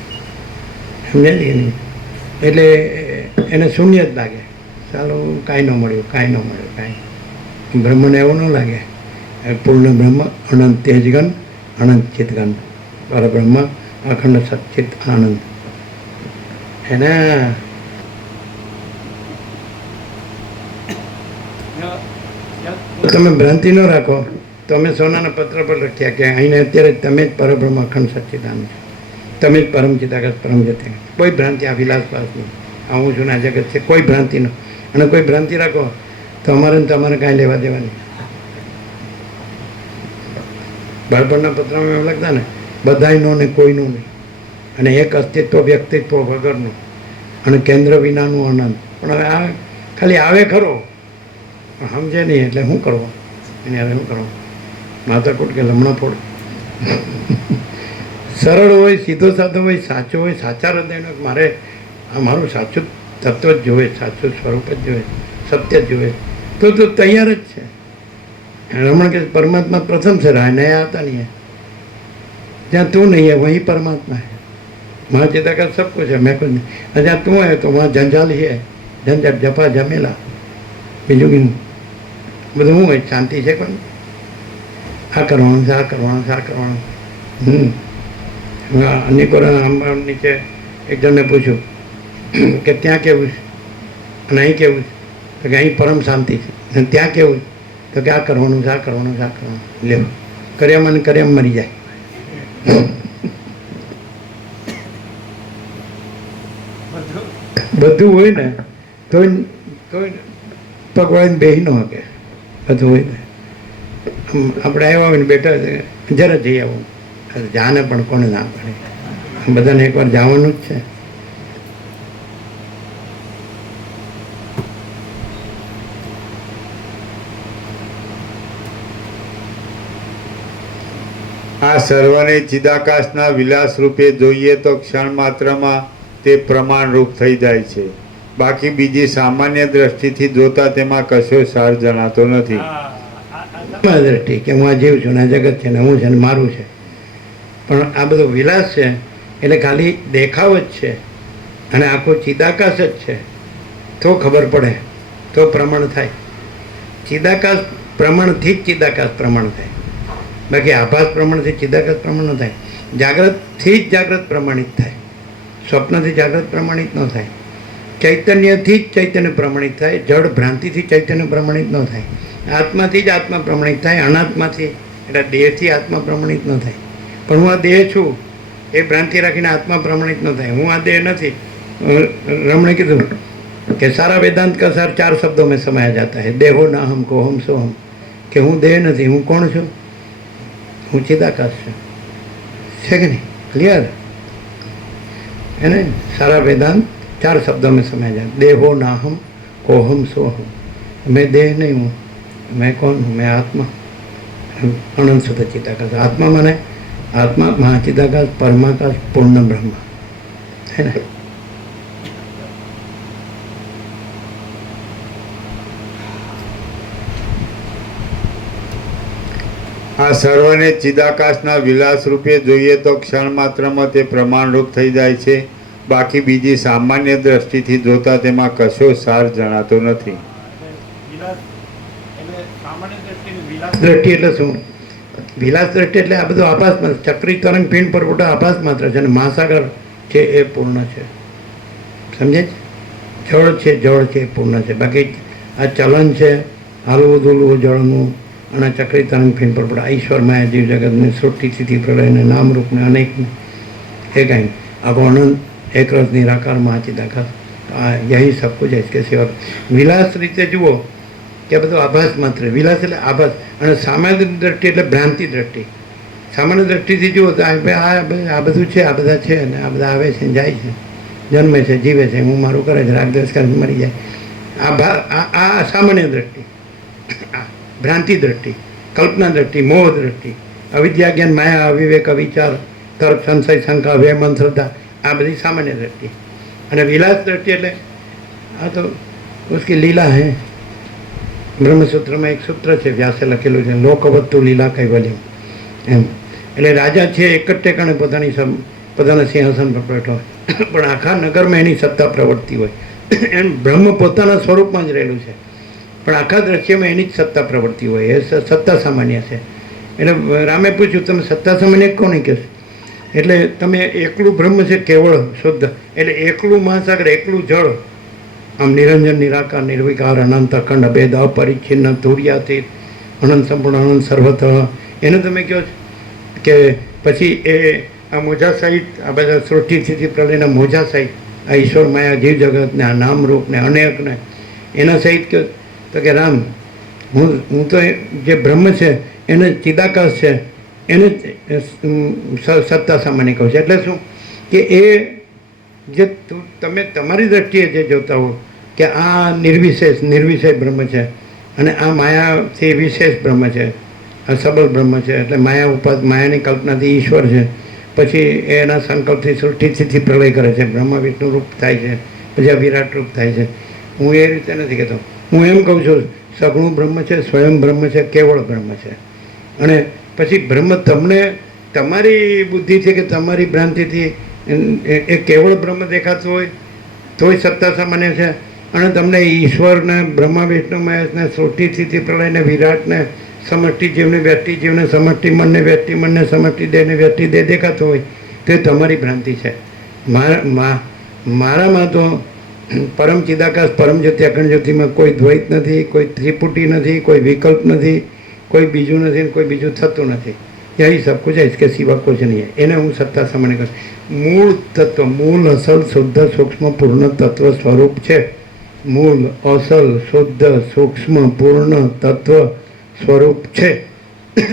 સમજે કે નહીં? એટલે એને શૂન્ય જ લાગે. ચાલો કાંઈ ન મળ્યું, કાંઈ ન મળ્યું, કાંઈ. બ્રહ્મને એવું ન લાગે. પૂર્ણ બ્રહ્મ, અનંત તેજગન, અનંત ચિતગન, પરબ્રહ્મ, અખંડ સચ્ચિત આનંદ. એના તમે ભ્રાંતિ ન રાખો તો અમે સોનાના પત્ર પર લખ્યા કે અહીંને અત્યારે તમે જ પરબ્રહ્મ અખંડ સચ્ચિદાનંદ છો, તમે જ પરમ ચિદાકાશ પરમ જતે. કોઈ ભ્રાંતિ આ વિલાસપાસ નહીં. આ હું છું ને આ જગત છે, કોઈ ભ્રાંતિ ન. અને કોઈ ભ્રાંતિ રાખો તો અમારે ને તમારે કાંઈ લેવા દેવા નહીં. બાળપણના પત્રમાં એમ લખતા ને બધાયનો ને કોઈનું નહીં, અને એક અસ્તિત્વ વ્યક્તિત્વ વગરનું, અને કેન્દ્ર વિનાનું આનંદ. પણ હવે આ ખાલી આવે ખરો પણ સમજે નહીં એટલે શું કરવું? એને હવે શું કરવું? માથાકૂટ કે લમણા ફોડ. સરળ હોય, સીધો સાધો હોય, સાચો હોય, સાચા હૃદયનો મારે આ મારું સાચું તત્વ જ જોવે, સાચું સ્વરૂપ જ જોવે, સત્ય જ જોવે તો તૈયાર જ છે. રમણ કે परमात्मा प्रथम से रहा है, नया आता नहीं है. जहाँ तू नहीं है वहीं परमात्मा है. वहाँ चिदाकाश सब कुछ है, मैं कुछ नहीं. जहाँ तू है तो वहाँ जंजाल ही है, झंझट जपा जमेला. બીજું કે બધું શું હોય? શાંતિ છે પણ આ કરવાનું છે, આ કરવાનું છે, આ કરવાનું. અનેકો નીચે એક જણને પૂછ્યું કે ત્યાં કેવું છે અને અહીં કેવું છે? તો કે અહીં પરમ શાંતિ છે. અને ત્યાં કેવું તો કે આ કરવાનું છે, આ કરવાનું છે, આ કરવાનું. લેવું કર્યામાં ને કર્યામાં મરી જાય. બધું હોય ને તોય પગવાળીને બેસી ન શકે. બધું હોય ને આપણે આવ્યા હોય ને બેઠા જરા જઈ આવું. જાને પણ કોને ના પડે? બધાને એકવાર જવાનું જ છે. આ સર્વને ચિદાકાશના વિલાસ રૂપે જોઈએ તો ક્ષણ માત્રમાં તે પ્રમાણરૂપ થઈ જાય છે. બાકી બીજી સામાન્ય દ્રષ્ટિથી જોતા તેમાં કશો સાર જણાતો નથી. દ્રષ્ટિ કે હું આ જીવ છું ને આ જગત છે ને હું છે ને મારું છે. પણ આ બધો વિલાસ છે એટલે ખાલી દેખાવ જ છે અને આખો ચિદાકાશ જ છે. તો ખબર પડે, તો પ્રમાણ થાય. ચિદાકાશ પ્રમાણથી જ ચિદાકાશ પ્રમાણ થાય. બાકી આભાસ પ્રમાણથી ચિદાકાશ પ્રમાણ ન થાય. જાગ્રતથી જ જાગ્રત પ્રમાણિત થાય, સ્વપ્નથી જાગ્રત પ્રમાણિત ન થાય. ચૈતન્યથી જ ચૈતન્ય પ્રમાણિત થાય, જડ ભ્રાંતિથી ચૈતન્ય પ્રમાણિત ન થાય. આત્માથી જ આત્મા પ્રમાણિત થાય, અનાત્માથી એટલે દેહથી આત્મા પ્રમાણિત ન થાય. પણ હું આ દેહ છું એ ભ્રાંતિ રાખીને આત્મા પ્રમાણિત ન થાય. હું આ દેહ નથી. રમણે કીધું કે સારા વેદાંત का सार 4 शब्दों में समाया जाता है. देहो ना हम को हम सो हम. કે હું દેહ નથી. હું કોણ છું? હું ચિદાકાશ છું. છે કે નહીં? ક્લિયર? है सारा वेदांत 4 शब्दों में समाया जाता है. देहो ना हम को हम सो हम. मैं देह नहीं हूँ. मैं कौन हूँ? मैं आत्मा. अनंत शुद्ध चिदाकाश. आत्मा माने आत्मा महाचिदाकाश परमाकाश पूर्ण ब्रह्म है ना. આ સર્વને ચિદાકાશના વિલાસ રૂપે જોઈએ તો ક્ષણ માત્રમાં તે પ્રમાણરૂપ થઈ જાય છે. બાકી બીજી સામાન્ય દ્રષ્ટિથી જોતા તેમાં કશો સાર જણાતો નથી. દ્રષ્ટિ એટલે શું? વિલાસ દ્રષ્ટિ એટલે આ બધું આભાસ માત્ર. ચક્રી તરંગ પિંડ પરપોટા આભાસ માત્ર છે. અને મહાસાગર છે એ પૂર્ણ છે. સમજે છે? જળ છે, જળ છે એ પૂર્ણ છે. બાકી આ ચલન છે, હાલવું ધૂલવું જળનું, અને ચક્રી તરંગ પિંડ પરપોટા ઈશ્વર માયા જીવ જગતને સૃષ્ટિ સ્થિતિ પ્રલયને નામરૂપને અનેકને એ કાંઈ આખો અનંત એક રસ નિરાકાર મહાચિદાકાશ. યહી સબ કુછ है. इसके सिवा વિલાસ રીતે જુઓ કે બધું આભાસ માત્ર. વિલાસ એટલે આભાસ. અને સામાન્ય દ્રષ્ટિ એટલે ભ્રાંતિ દ્રષ્ટિ. સામાન્ય દ્રષ્ટિથી જુઓ તો આ બધું છે, આ બધા છે અને આ બધા આવે છે ને જાય છે, જન્મે છે, જીવે છે, હું મારું કરે છે, રાગદ્વેષ કરે મરી જાય. આ સામાન્ય દ્રષ્ટિ, ભ્રાંતિ દ્રષ્ટિ, કલ્પના દ્રષ્ટિ, મોહ દ્રષ્ટિ, અવિદ્યા જ્ઞાન માયા અવિવેક અવિચાર તર્ક સંશય શંકા વેમન શ્રદ્ધા, આ બધી સામાન્ય દ્રષ્ટિ. અને વિલાસ દ્રષ્ટિ એટલે આ તો उसकी લીલા હે. બ્રહ્મસૂત્રમાં એક સૂત્ર છે, વ્યાસે લખેલું છે, લોકવત્તુ લીલા કૈવલ્યમ એમ. એટલે રાજા છે એક જ ઠેકાણે પોતાના સિંહાસન પર બેઠો હોય, પણ આખા નગરમાં એની સત્તા પ્રવર્તી હોય. એમ બ્રહ્મ પોતાના સ્વરૂપમાં જ રહેલું છે, પણ આખા દ્રશ્યમાં એની જ સત્તા પ્રવૃત્તિ હોય. એ સત્તા સામાન્ય છે. એટલે રામે પૂછ્યું તમે સત્તા સામાન્ય કોને કહેશો? એટલે તમે એકલું બ્રહ્મ છે કેવળ શુદ્ધ, એટલે એકલું મહાસાગર, એકલું જળ, આમ નિરંજન નિરાકાર નિર્વિકાર અનંત અખંડ અભેદ અપરિચ્છિન્ન તુર્યાતીત અનંત સંપૂર્ણ અનંત સર્વત, એને તમે કહો છો કે પછી એ આ મોજા સહિત આ બધા સૃષ્ટિ સ્થિતિ પ્રલયના મોજા સહિત આ ઈશ્વર માયા જીવ જગતને આ નામરૂપને અનેકને એના સહિત કહો તો કે રામ હું તો જે બ્રહ્મ છે એને ચિદાકાશ છે એને સત્તા સામાન્ય કહું છું. એટલે શું કે એ જે તમે તમારી દ્રષ્ટિએ જે જોતા હો કે આ નિર્વિશેષ બ્રહ્મ છે અને આ માયાથી વિશેષ બ્રહ્મ છે, આ સબળ બ્રહ્મ છે, એટલે માયાની કલ્પનાથી ઈશ્વર છે, પછી એના સંકલ્પથી સૃષ્ટિ સ્થિતિ પ્રલય કરે છે, બ્રહ્મા વિષ્ણુ રૂપ થાય છે, પછી આ વિરાટ રૂપ થાય છે. હું એ રીતે નથી કહેતો, હું એમ કહું છું સગુણ બ્રહ્મ છે, સ્વયં બ્રહ્મ છે, કેવળ બ્રહ્મ છે. અને પછી બ્રહ્મ તમને તમારી બુદ્ધિથી કે તમારી ભ્રાંતિથી એ કેવળ બ્રહ્મ દેખાતું હોય તોય સત્તા સામાન્ય છે. અને તમને ઈશ્વરને બ્રહ્મા વિષ્ણુ મહેશને સૃષ્ટિ સ્થિતિ પ્રલયને વિરાટને સમષ્ટિ જીવને વ્યષ્ટિ જીવને સમષ્ટિ મનને વ્યષ્ટિ મનને સમષ્ટિ દેહને વ્યષ્ટિ દેહ દેખાતો હોય તો એ તમારી ભ્રાંતિ છે. મારામાં તો પરમ ચિદાકાશ પરમ જ્યોતિ અખંડ જ્યોતિમાં કોઈ દ્વૈત નથી, કોઈ ત્રિપુટી નથી, કોઈ વિકલ્પ નથી, કોઈ બીજું નથી, કોઈ બીજું થતું નથી. यही सब कुछ है, इसके सिवा कुछ नहीं है. એને હું સત્તા સામાન્ય કરું. મૂળ તત્વ, મૂળ અસલ શુદ્ધ સૂક્ષ્મ પૂર્ણ તત્વ સ્વરૂપ છે. મૂળ અસલ શુદ્ધ સૂક્ષ્મ પૂર્ણ તત્વ સ્વરૂપ છે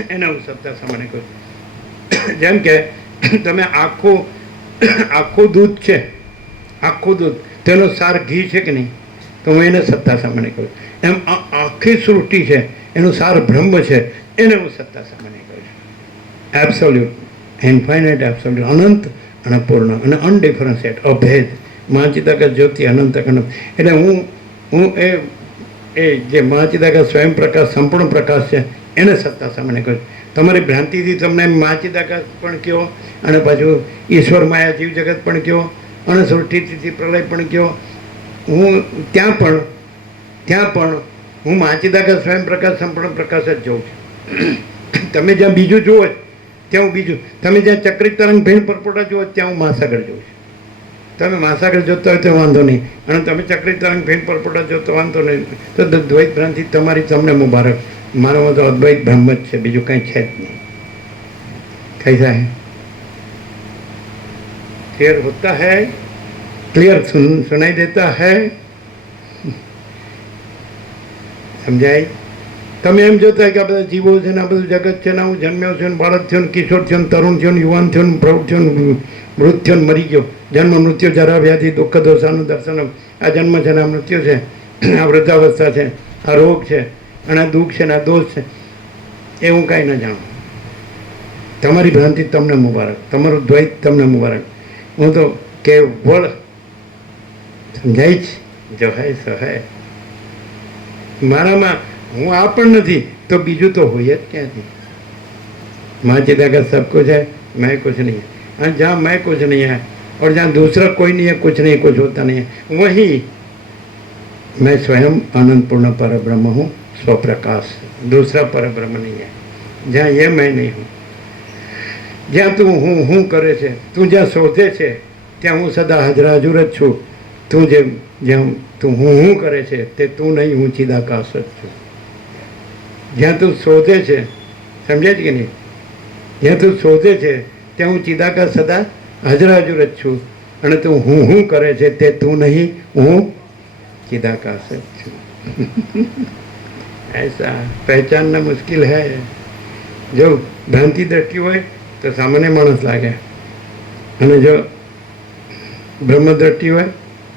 એને હું સત્તા સામાન્ય કરું. જેમ કે તમે આખું દૂધ છે, આખું દૂધ તેનો સાર ઘી છે કે નહીં, તો હું એને સત્તા સામાન્ય કરું. એમ આખી સૃષ્ટિ છે એનું સાર બ્રહ્મ છે એને હું સત્તા સામાન્ય કરું. એબ્સોલ્યુટ, ઇન્ફાઇનાઇટ એબ્સોલ્યુટ, અનંત અને પૂર્ણ અને અનડિફરન્શિએટ, અભેદ, મહાચિદાકાશ જ્યોતિ અનંત અખંડ. એટલે હું એ જે મહાચિદાકાશ સ્વયં પ્રકાશ સંપૂર્ણ પ્રકાશ છે એને સત્તા સામાન્ય કરું. તમારી ભ્રાંતિથી તમને મહાચિદાકાશ પણ કહો અને પાછું ઈશ્વર માયા જીવ જગત પણ કહો અને સૃષ્ટિથી પ્રલય પણ કહો. હું ત્યાં પણ હું મહાચિદાકાશ સ્વયં પ્રકાશ સંપૂર્ણ પ્રકાશ જ જોઉં છું. તમે જ્યાં બીજું જુઓ ત્યાં હું બીજું, તમે જ્યાં ચક્રિત તરંગ ભીણ પરપોટા જુઓ ત્યાં હું મહાસાગર જોઉં છું. તમે મહાસાગર જોતા હોય તો વાંધો નહીં, અને તમે ચક્રિત તરંગ ભીણ પરપોટા જોતો વાંધો નહીં. તો દ્વૈત ભ્રાંતિ તમારી, તમને મુબારક. મારામાં તો અદ્વૈત બ્રહ્મ જ છે, બીજું કંઈ છે જ નહીં. કઈ થાય क्लियर होता है, क्लियर सुनाई देता है, સમજાય? તમે એમ જોતા કે આ બધા જીવો છે ને આ બધું જગત છે ને હું જન્મ્યો છું ને બાળક થયો ને કિશોર થયો ને તરુણ થયો ને યુવાન થયો ને પ્રૌઢ થયો ને મૃત થયો ને મરી ગયો. જન્મ મૃત્યુ જરા વ્યાધિ દુઃખ દોષાનું દર્શન, આ જન્મ છે ને આ મૃત્યુ છે, આ વૃદ્ધાવસ્થા છે, આ રોગ છે અને આ દુઃખ છે ને આ દોષ છે, એ હું કાંઈ ન જાણું. તમારી ભ્રાંતિ તમને મુબારક, તમારું દ્વૈત તમને મુબારક. હું તો કેવળ સમજાય જ જો હે સો હે. મારામાં હું આ પણ નથી તો બીજું તો હોય જ ક્યાંથી? મહાચિદાकाश सब कुछ है, मैं कुछ नहीं है. और जहाँ मैं कुछ नहीं है और जहाँ दूसरा कोई नहीं है, कुछ नहीं, कुछ होता नहीं है, वहीं मैं स्वयं अनंत पूर्ण पर ब्रह्म हूँ, स्वप्रकाश. दूसरा पर ब्रह्म नहीं है. जहाँ ये मैं नहीं हूँ, જ્યાં તું હું કરે છે, તું જ્યાં શોધે છે ત્યાં હું સદા હાજરા હજુર જ છું. તું જ્યાં તું હું કરે છે તે તું નહીં, હું ચિદાકાશ જ છું. જ્યાં તું શોધે છે, સમજે છે કે નહીં, જ્યાં તું શોધે છે ત્યાં હું ચિદાકાશ સદા હાજરા હજુર જ છું. અને તું હું કરે છે તે તું નહીં, હું ચિદાકાશ જ છું. ऐसा पहचानना मुश्किल है. जो ભ્રાંતિ દ્રષ્ટિ હોય તો સામાન્ય માણસ લાગે, અને જો બ્રહ્મ દ્રષ્ટિ હોય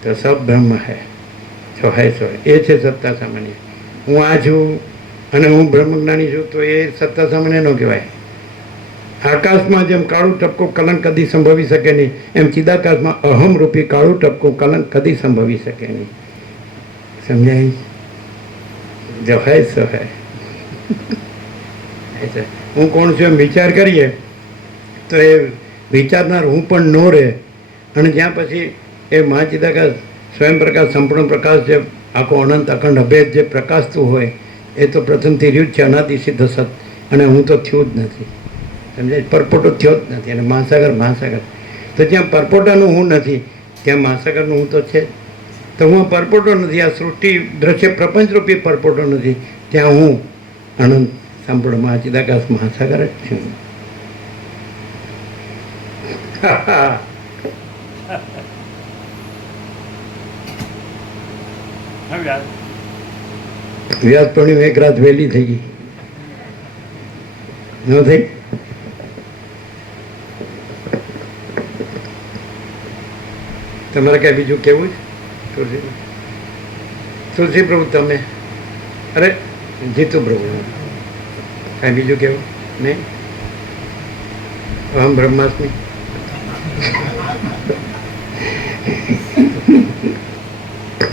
તો સબ બ્રહ્મ હૈ, જો હૈ સો હૈ. એ છે સત્તા સામાન્ય. હું આ છું અને હું બ્રહ્મજ્ઞાની છું તો એ સત્તા સામાન્ય ન કહેવાય. આકાશમાં જેમ કાળું ટપકું કલંક કદી સંભવી શકે નહીં, એમ ચિદાકાશમાં અહમ રૂપી કાળું ટપકું કલંક કદી સંભવી શકે નહીં. સમજાય? જો હૈ સો હૈ. હું કોણ છું એમ વિચાર કરીએ તો એ વિચારનાર હું પણ ન રહે, અને જ્યાં પછી એ મહાચિદાકાશ સ્વયં પ્રકાશ સંપૂર્ણ પ્રકાશ જે આખો અનંત અખંડ અભેદ જે પ્રકાશતું હોય એ તો પ્રથમથી રહ્યું જ છે, અનાદિ સિદ્ધ સત, અને હું તો થયું જ નથી. સમજાય? પરપોટો થયો જ નથી. અને મહાસાગર તો જ્યાં પરપોટાનું હું નથી ત્યાં મહાસાગરનું હું તો છે જ. તો હું પરપોટો નથી, આ સૃષ્ટિ દ્રશ્ય પ્રપંચરૂપી પરપોટો નથી, ત્યાં હું અનંત સંપૂર્ણ મહાચિદાકાશ મહાસાગર જ છું. હવે યાર વ્યાસ પૂર્ણિમા એક રાત વહેલી થઈ ગઈ, ન થઈ? તમારે કાંઈ બીજું કેવું છે? તુલસી પ્રભુ તમે, અરે જીતુ પ્રભુ, કાંઈ બીજું કેવું નહીં? અહમ બ્રહ્માસ્મિ.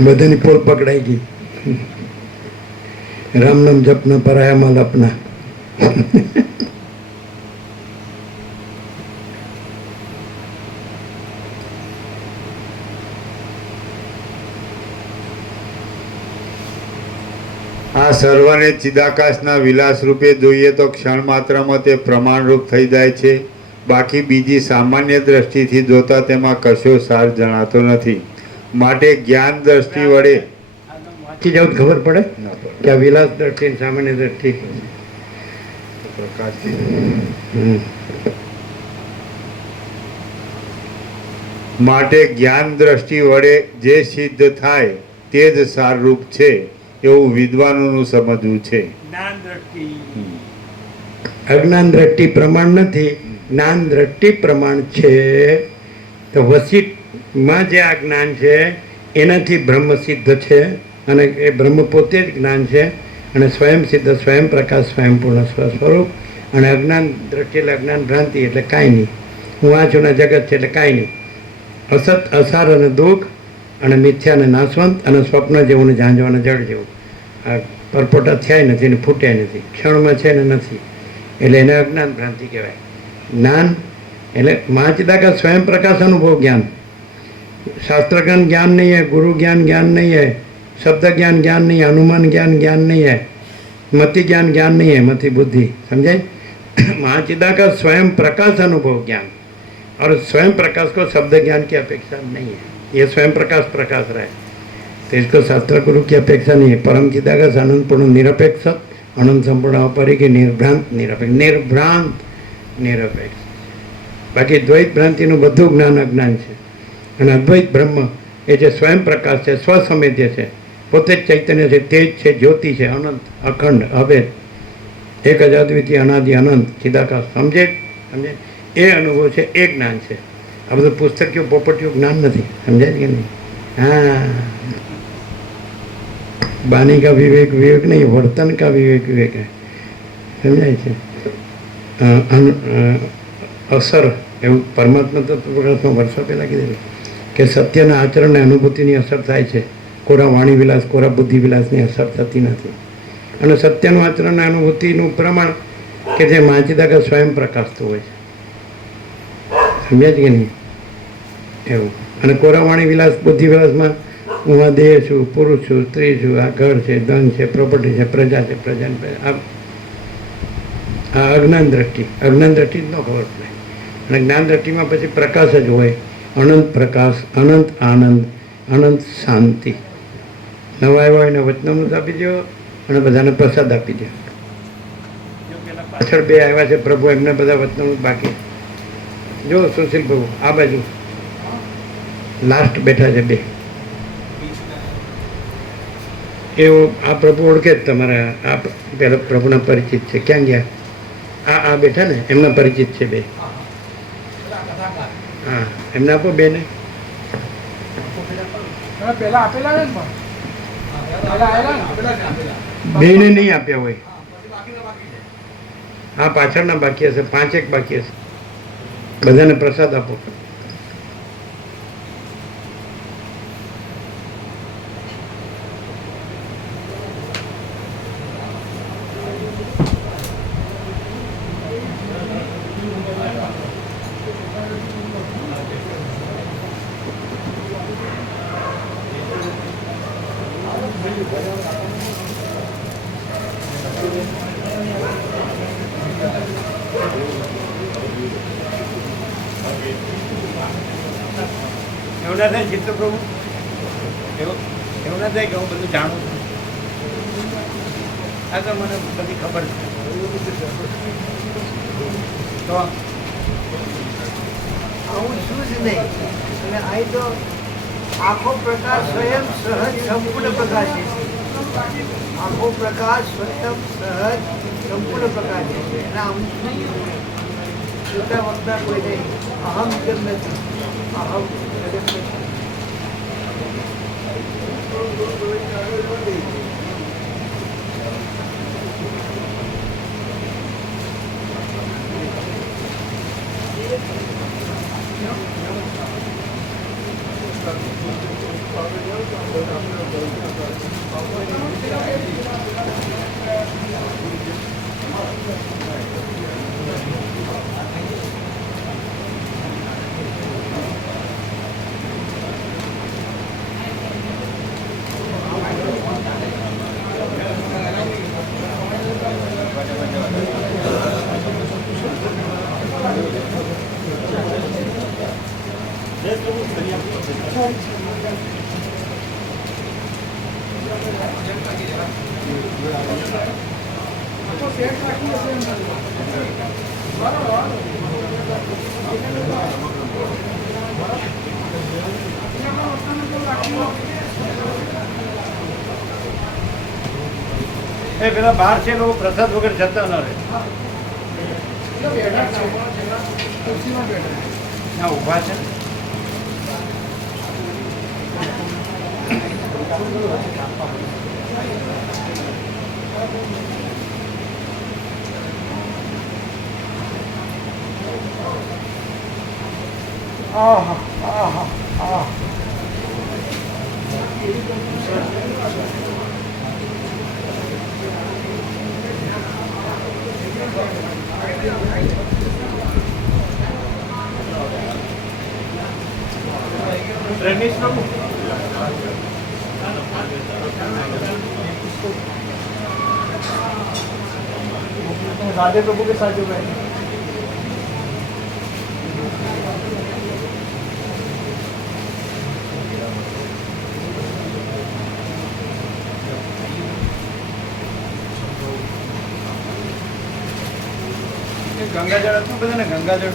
બધાની પોલ પકડાઈ ગઈ. રામ નામ જપના પરાયામાં લપના. આ સર્વને ચિદાકાશના વિલાસ રૂપે જોઈએ તો ક્ષણ માત્રમાં તે પ્રમાણરૂપ થઈ જાય છે. બાકી બીજી સામાન્ય દ્રષ્ટિથી જોતા તેમાં કશો સાર જણાતો નથી. માટે જ્ઞાન દ્રષ્ટિ વડે વાંચી જાવ ખબર પડે કે આ વિલાસ દ્રષ્ટિ અને સામાન્ય દ્રષ્ટિ. માટે જ્ઞાન દ્રષ્ટિ વડે જે સિદ્ધ થાય તે જ સારરૂપ છે એવું વિદ્વાનોનું સમજવું છે. જ્ઞાન દ્રષ્ટિ અજ્ઞાન દ્રષ્ટિ પ્રમાણ નથી, જ્ઞાન દ્રષ્ટિ પ્રમાણ છે. તો વસિષ્ઠમાં જે આ જ્ઞાન છે એનાથી બ્રહ્મ સિદ્ધ છે, અને એ બ્રહ્મ પોતે જ જ્ઞાન છે, અને સ્વયં સિદ્ધ, સ્વયં પ્રકાશ, સ્વયં પૂર્ણ સ્વસ્વરૂપ. અને અજ્ઞાન દ્રષ્ટિ એટલે અજ્ઞાન ભ્રાંતિ એટલે કાંઈ નહીં. હું આ છું ને જગત છે એટલે કાંઈ નહીં. અસત, અસાર અને દુઃખ, અને મિથ્યા અને નાશવંત, અને સ્વપ્ન જેવું ને ઝાંઝવા અને જળ જેવું. આ પરપોટા થયા નથી ને ફૂટ્યા નથી, ક્ષણમાં છે ને નથી, એટલે એને અજ્ઞાન ભ્રાંતિ કહેવાય. જ્ઞાન એટલે મહાચિદાકાશ સ્વયં પ્રકાશ અનુભવ જ્ઞાન. શાસ્ત્ર જ્ઞાન નહીં है, गुरु ज्ञान नहीं है, शब्द ज्ञान नहीं है, अनुमान ज्ञान नहीं है, मति ज्ञान नहीं है, मति बुद्धि. समझे? महाचिदाकाश स्वयं प्रकाश अनुभव ज्ञान, और स्वयं प्रकाश को शब्द ज्ञान की अपेक्षा नहीं है. ये स्वयं प्रकाश रहा है, तो इसको शास्त्र गुरु की अपेक्षा नहीं है. परम चिदाकाश आनंद पूर्ण निरपेक्ष, अनंत संपूर्ण अपरिकी निर्भ्रांत निरपेक्ष. બાકી દ્વૈત ભ્રાંતિનું બધું જ્ઞાન અજ્ઞાન છે. અને અદ્વૈત બ્રહ્મ એ જે સ્વયં પ્રકાશ છે, સ્વસમેધ્ય છે, પોતે જ ચૈતન્ય છે, તેજ છે, જ્યોતિ છે, અનંત અખંડ અભેદ, એક જ અદ્વિતીય અનાદિ અનંત ચિદાકાશ. સમજે? એ અનુભવ છે, એ જ્ઞાન છે. આ બધું પુસ્તકીય પોપટીયું જ્ઞાન નથી. સમજાય કે નહીં? હા, बानी का विवेक नहीं, वर्तन का विवेक है. समझाय છે? અસર એવું પરમાત્મા તત્વ પ્રકાશમાં વર્ષો પહેલાં કીધેલું કે સત્યના આચરણને અનુભૂતિની અસર થાય છે, કોરા વાણી વિલાસ, કોરા બુદ્ધિ વિલાસની અસર થતી નથી. અને સત્યનું આચરણના અનુભૂતિનું પ્રમાણ કે જે મહાચિદાકાશ સ્વયં પ્રકાશતું હોય છે. સમજ્યા કે નહીં? એવું. અને કોરા વાણી વિલાસ, બુદ્ધિ વિલાસમાં હું આ દેહ છું, પુરુષ છું, સ્ત્રી છું, આ ઘર છે, ધન છે, પ્રોપર્ટી છે, પ્રજા છે, પ્રજાને આ અજ્ઞાન દ્રષ્ટિ જ ન ખબર પડે. અને જ્ઞાન દ્રષ્ટિમાં પછી પ્રકાશ જ હોય, અનંત પ્રકાશ, અનંત આનંદ, અનંત શાંતિ. નવા આવ્યા એને વચનામૃત આપી દો અને બધાને પ્રસાદ આપી દો. પાછળ બે આવ્યા છે પ્રભુ, એમને બધા વચનામૃત બાકી. જો સુશીલ પ્રભુ આ બાજુ લાસ્ટ બેઠા છે બે. એવો આ પ્રભુ ઓળખે જ તમારા, આ પેલા પ્રભુના પરિચિત છે. ક્યાં ગયા? આ બેઠા ને એમના પરિચિત છે બે. હા એમને આપો બે ને. પેલા આપેલા ને બેને નહીં આપ્યા હોય. હા પાછળના બાકી હશે, 5 બાકી હશે. બધાને પ્રસાદ આપો. એવું ના થાય ચિત્ત પ્રભુ, એવું ના થાય કે હું બધું જાણું છું. આ તો મને બધી ખબર છે. તો આવું શું જ નહીં. અને અહીં તો આખો પ્રકાશ સ્વયં સહજ સંપૂર્ણ પ્રકાશી છે. આખો પ્રકાશ સ્વયં સહજ સંપૂર્ણ પ્રકાશી છે. એના આમ જોતા વખતા કોઈ નહીં અહમ કેમ નથી, અહમ કેમ નથી. એ પેલા બહાર છે લોકો પ્રસાદ વગર જતા ન રહે. ના ઊભા છે. આહા આહા આહા. રમેશ બાબુ राधे प्रभु के साथ जो गए ગંગાજળ હતું બધા ને, ગંગાજળ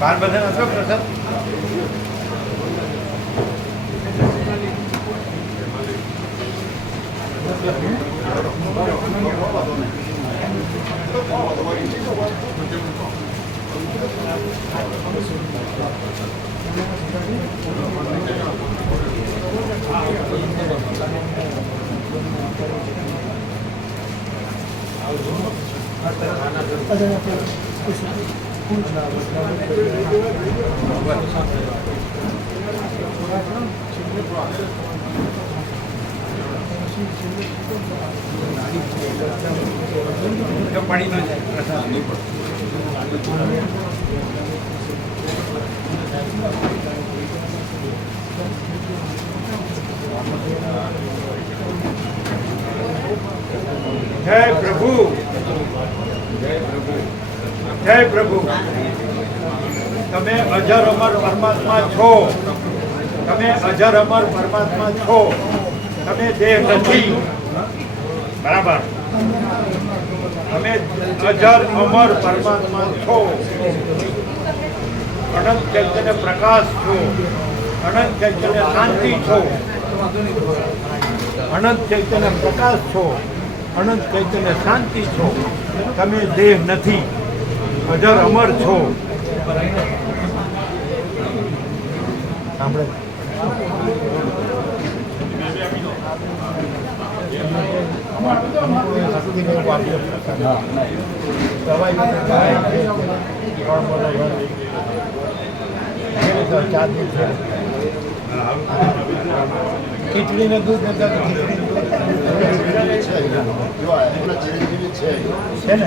બાર બધા હતો પ્રસાદ. પડી ન જાય પ્રસાદ. જય પ્રભુ, જય પ્રભુ. તમે અજર અમર પરમાત્મા છો, તમે અજર અમર પરમાત્મા છો, તમે દેહ નથી. બરાબર, તમે અજર અમર પરમાત્મા છો, અનંત ચૈતન્ય પ્રકાશ છો, અનંત ચૈતન્ય શાંતિ છો, અનંત ચૈતન્ય પ્રકાશ છો, અનંત ચૈતન્ય શાંતિ છો. તમે દેહ નથી, અજર અમર છો. સાંભળે ખીચડી ને દૂધ ને છે ને?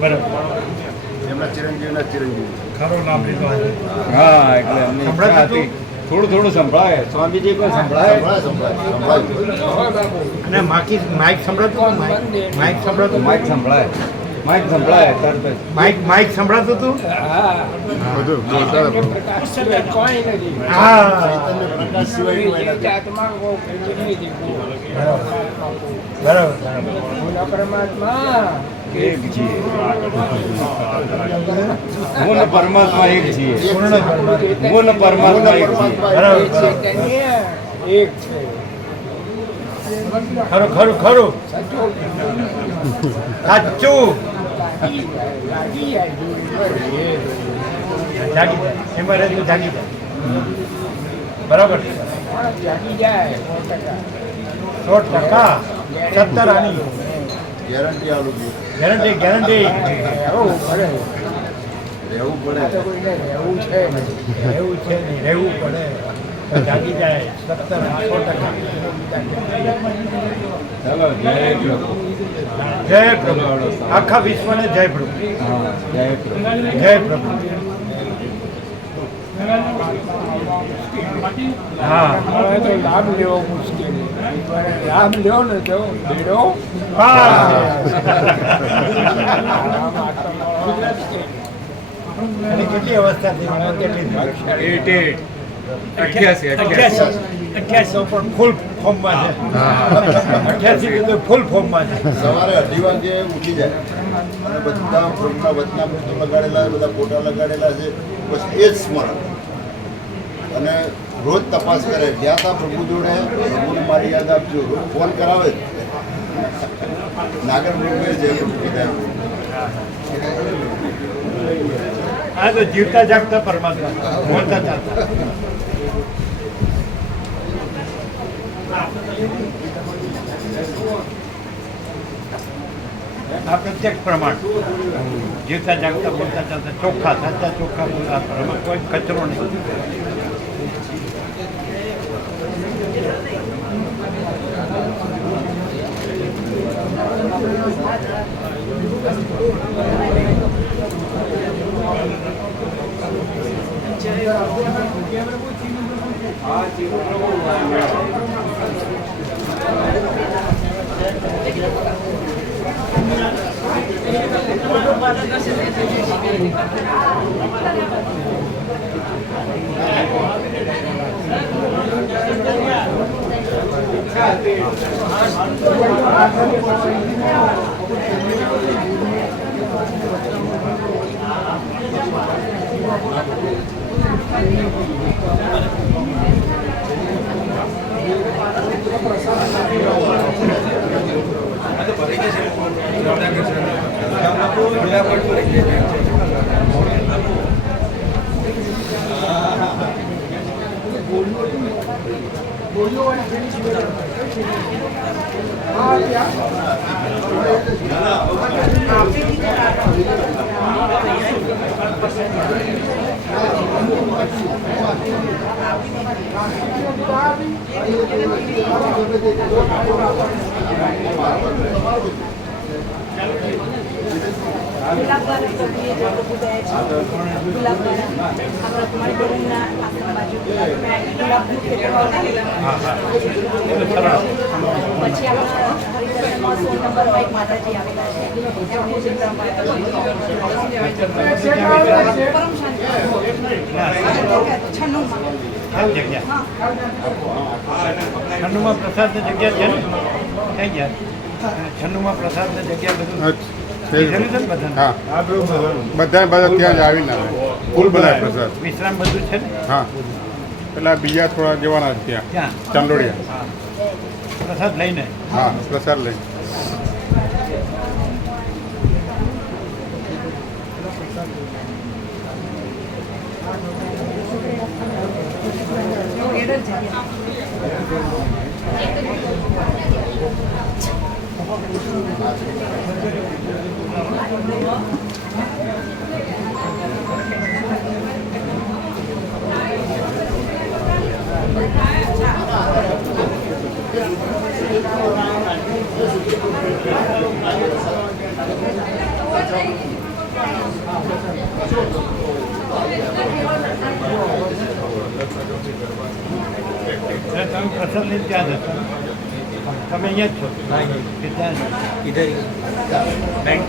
બરાબર, એમના ચિરંજીવી ખરો નામ લીધો. હા, એટલે અમને ઈચ્છા સંભળાતું હતી. થોડું સંભળાય, સ્વામીજી કોઈ સંભળાય. અને માઇક સંભળાતું? માઇક સંભળાતું? માઇક સંભળાય, માઇક સંભળાય તરત જ. માઇક સંભળાતું હતું? હા, બધું બોલતા હતા. હા, બરાબર. એક છીએ. હું ને પરમાત્મા એક છીએ. પૂર્ણ પરમાત્મા. હું ને પરમાત્મા એક છીએ. બરાબર. ખરું ખરું ખરું સાચું. જાગી જાય એમાં રહેતું જાગી જાય. બરાબર, 100% 70 આની ગેરંટી આલું છું. Guarantee guarantee. રહેવું પડે. એવું છે નહીં, રહેવું પડે તો જાગી જાય. 70-100%. ચાલો, જય પ્રભુ. જય પ્રભુ. આખા વિશ્વને જય પ્રભુ. હા, જય પ્રભુ. જય પ્રભુ. હા, લાભ લેવો મુશ્કેલ, લાભ લ્યો ને તો ભેડો હા. એની કેટલી અવસ્થા થઈ? કેટલી? 88 પણ ફૂલ ફોર્મમાં છે. 88 તો ફૂલ ફોર્મમાં છે. સવારે 2:30 વાગે ઉઠી જાય અને બધા ફોટોના વચનામૃતો લગાડેલા છે, બધા ફોટા લગાડેલા છે. બસ એ જ સ્મરણ. અને રોજ તપાસ કરે, જ્યાં ત્યાં પ્રભુ જોડે પ્રભુને મારી યાદ આપજો. રોજ ફોન કરાવે જ. નાગર પ્રભુએ જય પ્રભુ કીધા. આ તો જીવતા જાગતા પરમાત્મા, બોલતા ચાલતા. આ પ્રત્યક્ષ પ્રમાણ, જીવતા જાગતા બોલતા ચાલતા, ચોખ્ખા સાચા ચોખ્ખા બોલતા, એમાં કોઈ કચરો નહીં. ગુલાબવાળા પ્રભુએ જે પ્રભુ ગયા છે ગુલાબવાળા આપણા કુમારી બહેનના આશ્રમ બાજુ ગુલાબનું ખેતર પછી આપણા હરિદર્શનમાં 16 નંબરમાં એક માતાજી આવેલા છે એમનું જે પરમ શાંતિ 96માં પ્રસાદની જગ્યા છે ને થઈ ગયા 96માં પ્રસાદની જગ્યા બધું કીધેલું છે ને બધાને? હા બધા ત્યાં જ આવીને આવે ફૂલ બધા પ્રસાદ વિશ્રામ બધું છે ને? હા પેલા બીજા થોડા જવાના છે ત્યાં ત્યાં ચાંદોડિયા હા પ્રસાદ લઈને હા પ્રસાદ લઈ તમે પ્રસાદ લઈને ત્યાં જશો તમે અહીંયા જ છો કે ત્યાં ઇધર 96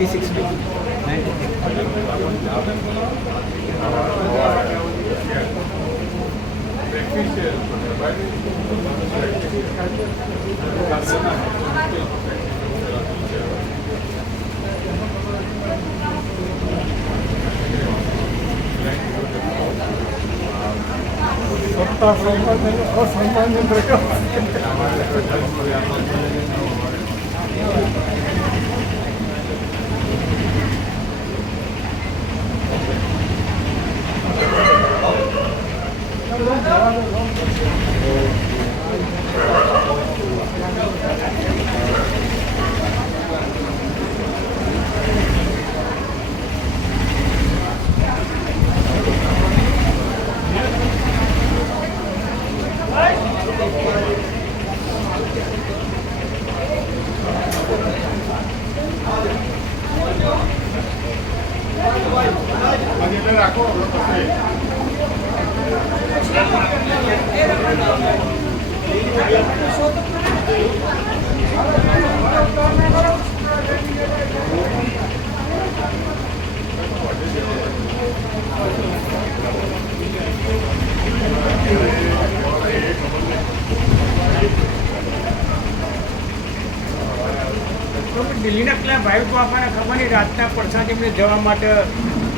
દિલ્હીના કેટલા ભાઈકો આપણને ખબર નહીં રાતના પ્રસાદ એમને જવા માટે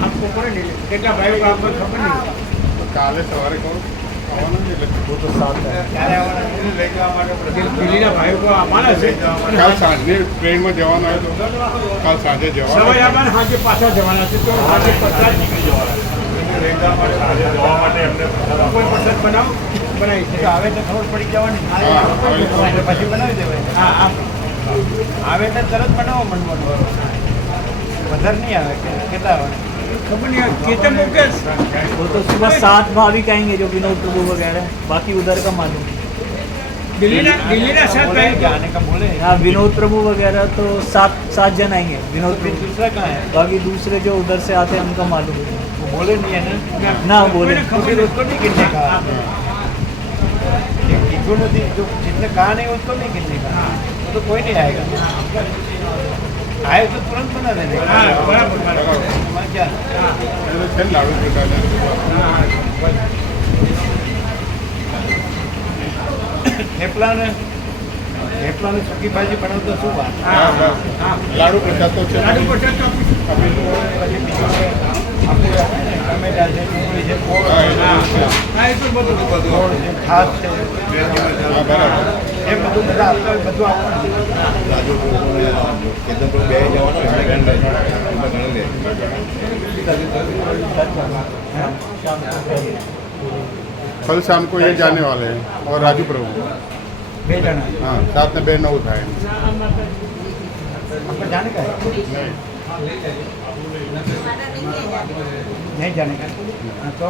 આપવું પડે ને કેટલા ભાઈકો આપણને ખબર નહીં કાલે સવારે કહું આવવાનું ને એટલે ક્યારે આવવાના લઈ જવા માટે દિલ્હીના ભાઈકો આવવાના છે કાલ સાંજની ટ્રેનમાં જવાનું હોય તો કાલ સાંજે સવારે જવાનું આવવાના સાંજે પાછા જવાના છે તો સાંજે પ્રસાદ નીકળી જવાના કોઈ પ્રસાદ બનાવી છે તો આવે તો ખબર પડી જવાની પછી બનાવી દેવાય હા આવે તો તરત બનાવો મનવાનું વધારે નહીં આવે કેટલા આવે खबर नहीं कितने मुकेश वो तो सुबह 7 भाविक आएंगे जो विनोद प्रभु वगैरह बाकी उधर का मालूम दिल्ली ना साथ भाई आने का बोले हाँ विनोद प्रभु वगैरह तो 7 जन आएंगे विनोद प्रभु दूसरा कहाँ है बाकी दूसरे जो उधर से आते हैं उनका मालूम नहीं वो बोले नहीं है ना बोले खबर उसको नहीं कितने का जो जितने कहा नहीं उसको नहीं कितने का वो तो कोई नहीं आएगा आए तो तुरंत बना देने क्या છે ને લાડુ પ્રસાદ થેપલાને સૂકી ભાજી બનાવતો શું વાત લાડુ પ્રસાદ તો છે લાડુ પ્રસાદ તો પછી બીજું આપણે ટમેટા છે ડુંગળી છે ગોળ હા એ તો બધું ગોળ છે ખાસ છે બરાબર એ બધું બધા આપતા હોય બધું આપવાનું कल शाम को ये जाने वाले हैं और राजू प्रभु બે જણા हाँ साथ में 2-9 उठाए આપણે જાણે का है नहीं जाने का हाँ तो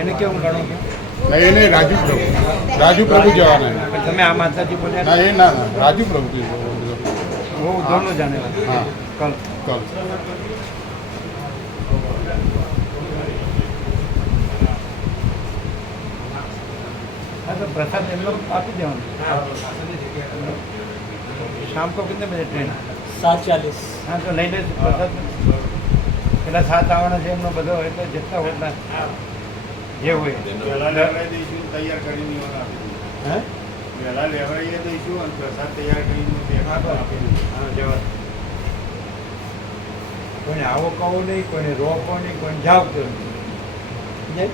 એને કેવું ગણો नहीं नहीं राजू प्रभु जवान है તમે આ માતાજી બોલ્યા ना ये ना राजू प्रभु की वो दोनों जाने वाले हाँ કલ કલ हाँ तो प्रसाद इन लोग आप ही देना शाम को कितने बजे ट्रेन 7:40 हाँ तो લઈ લે પ્રસાદ પેલા 7 આવવાના છે એમનો બધો એટલે જેટલા હોય જે હોય પહેલા લેવડાવી દઈશું તૈયાર કરીને હે પહેલા લેવડાવીએ દઈશું અને પ્રસાદ તૈયાર કરીને આપી દઈશું હા જવા કોઈને આવો કહો નહીં કોઈને રોકો નહીં કોઈને જાવ તો નહીં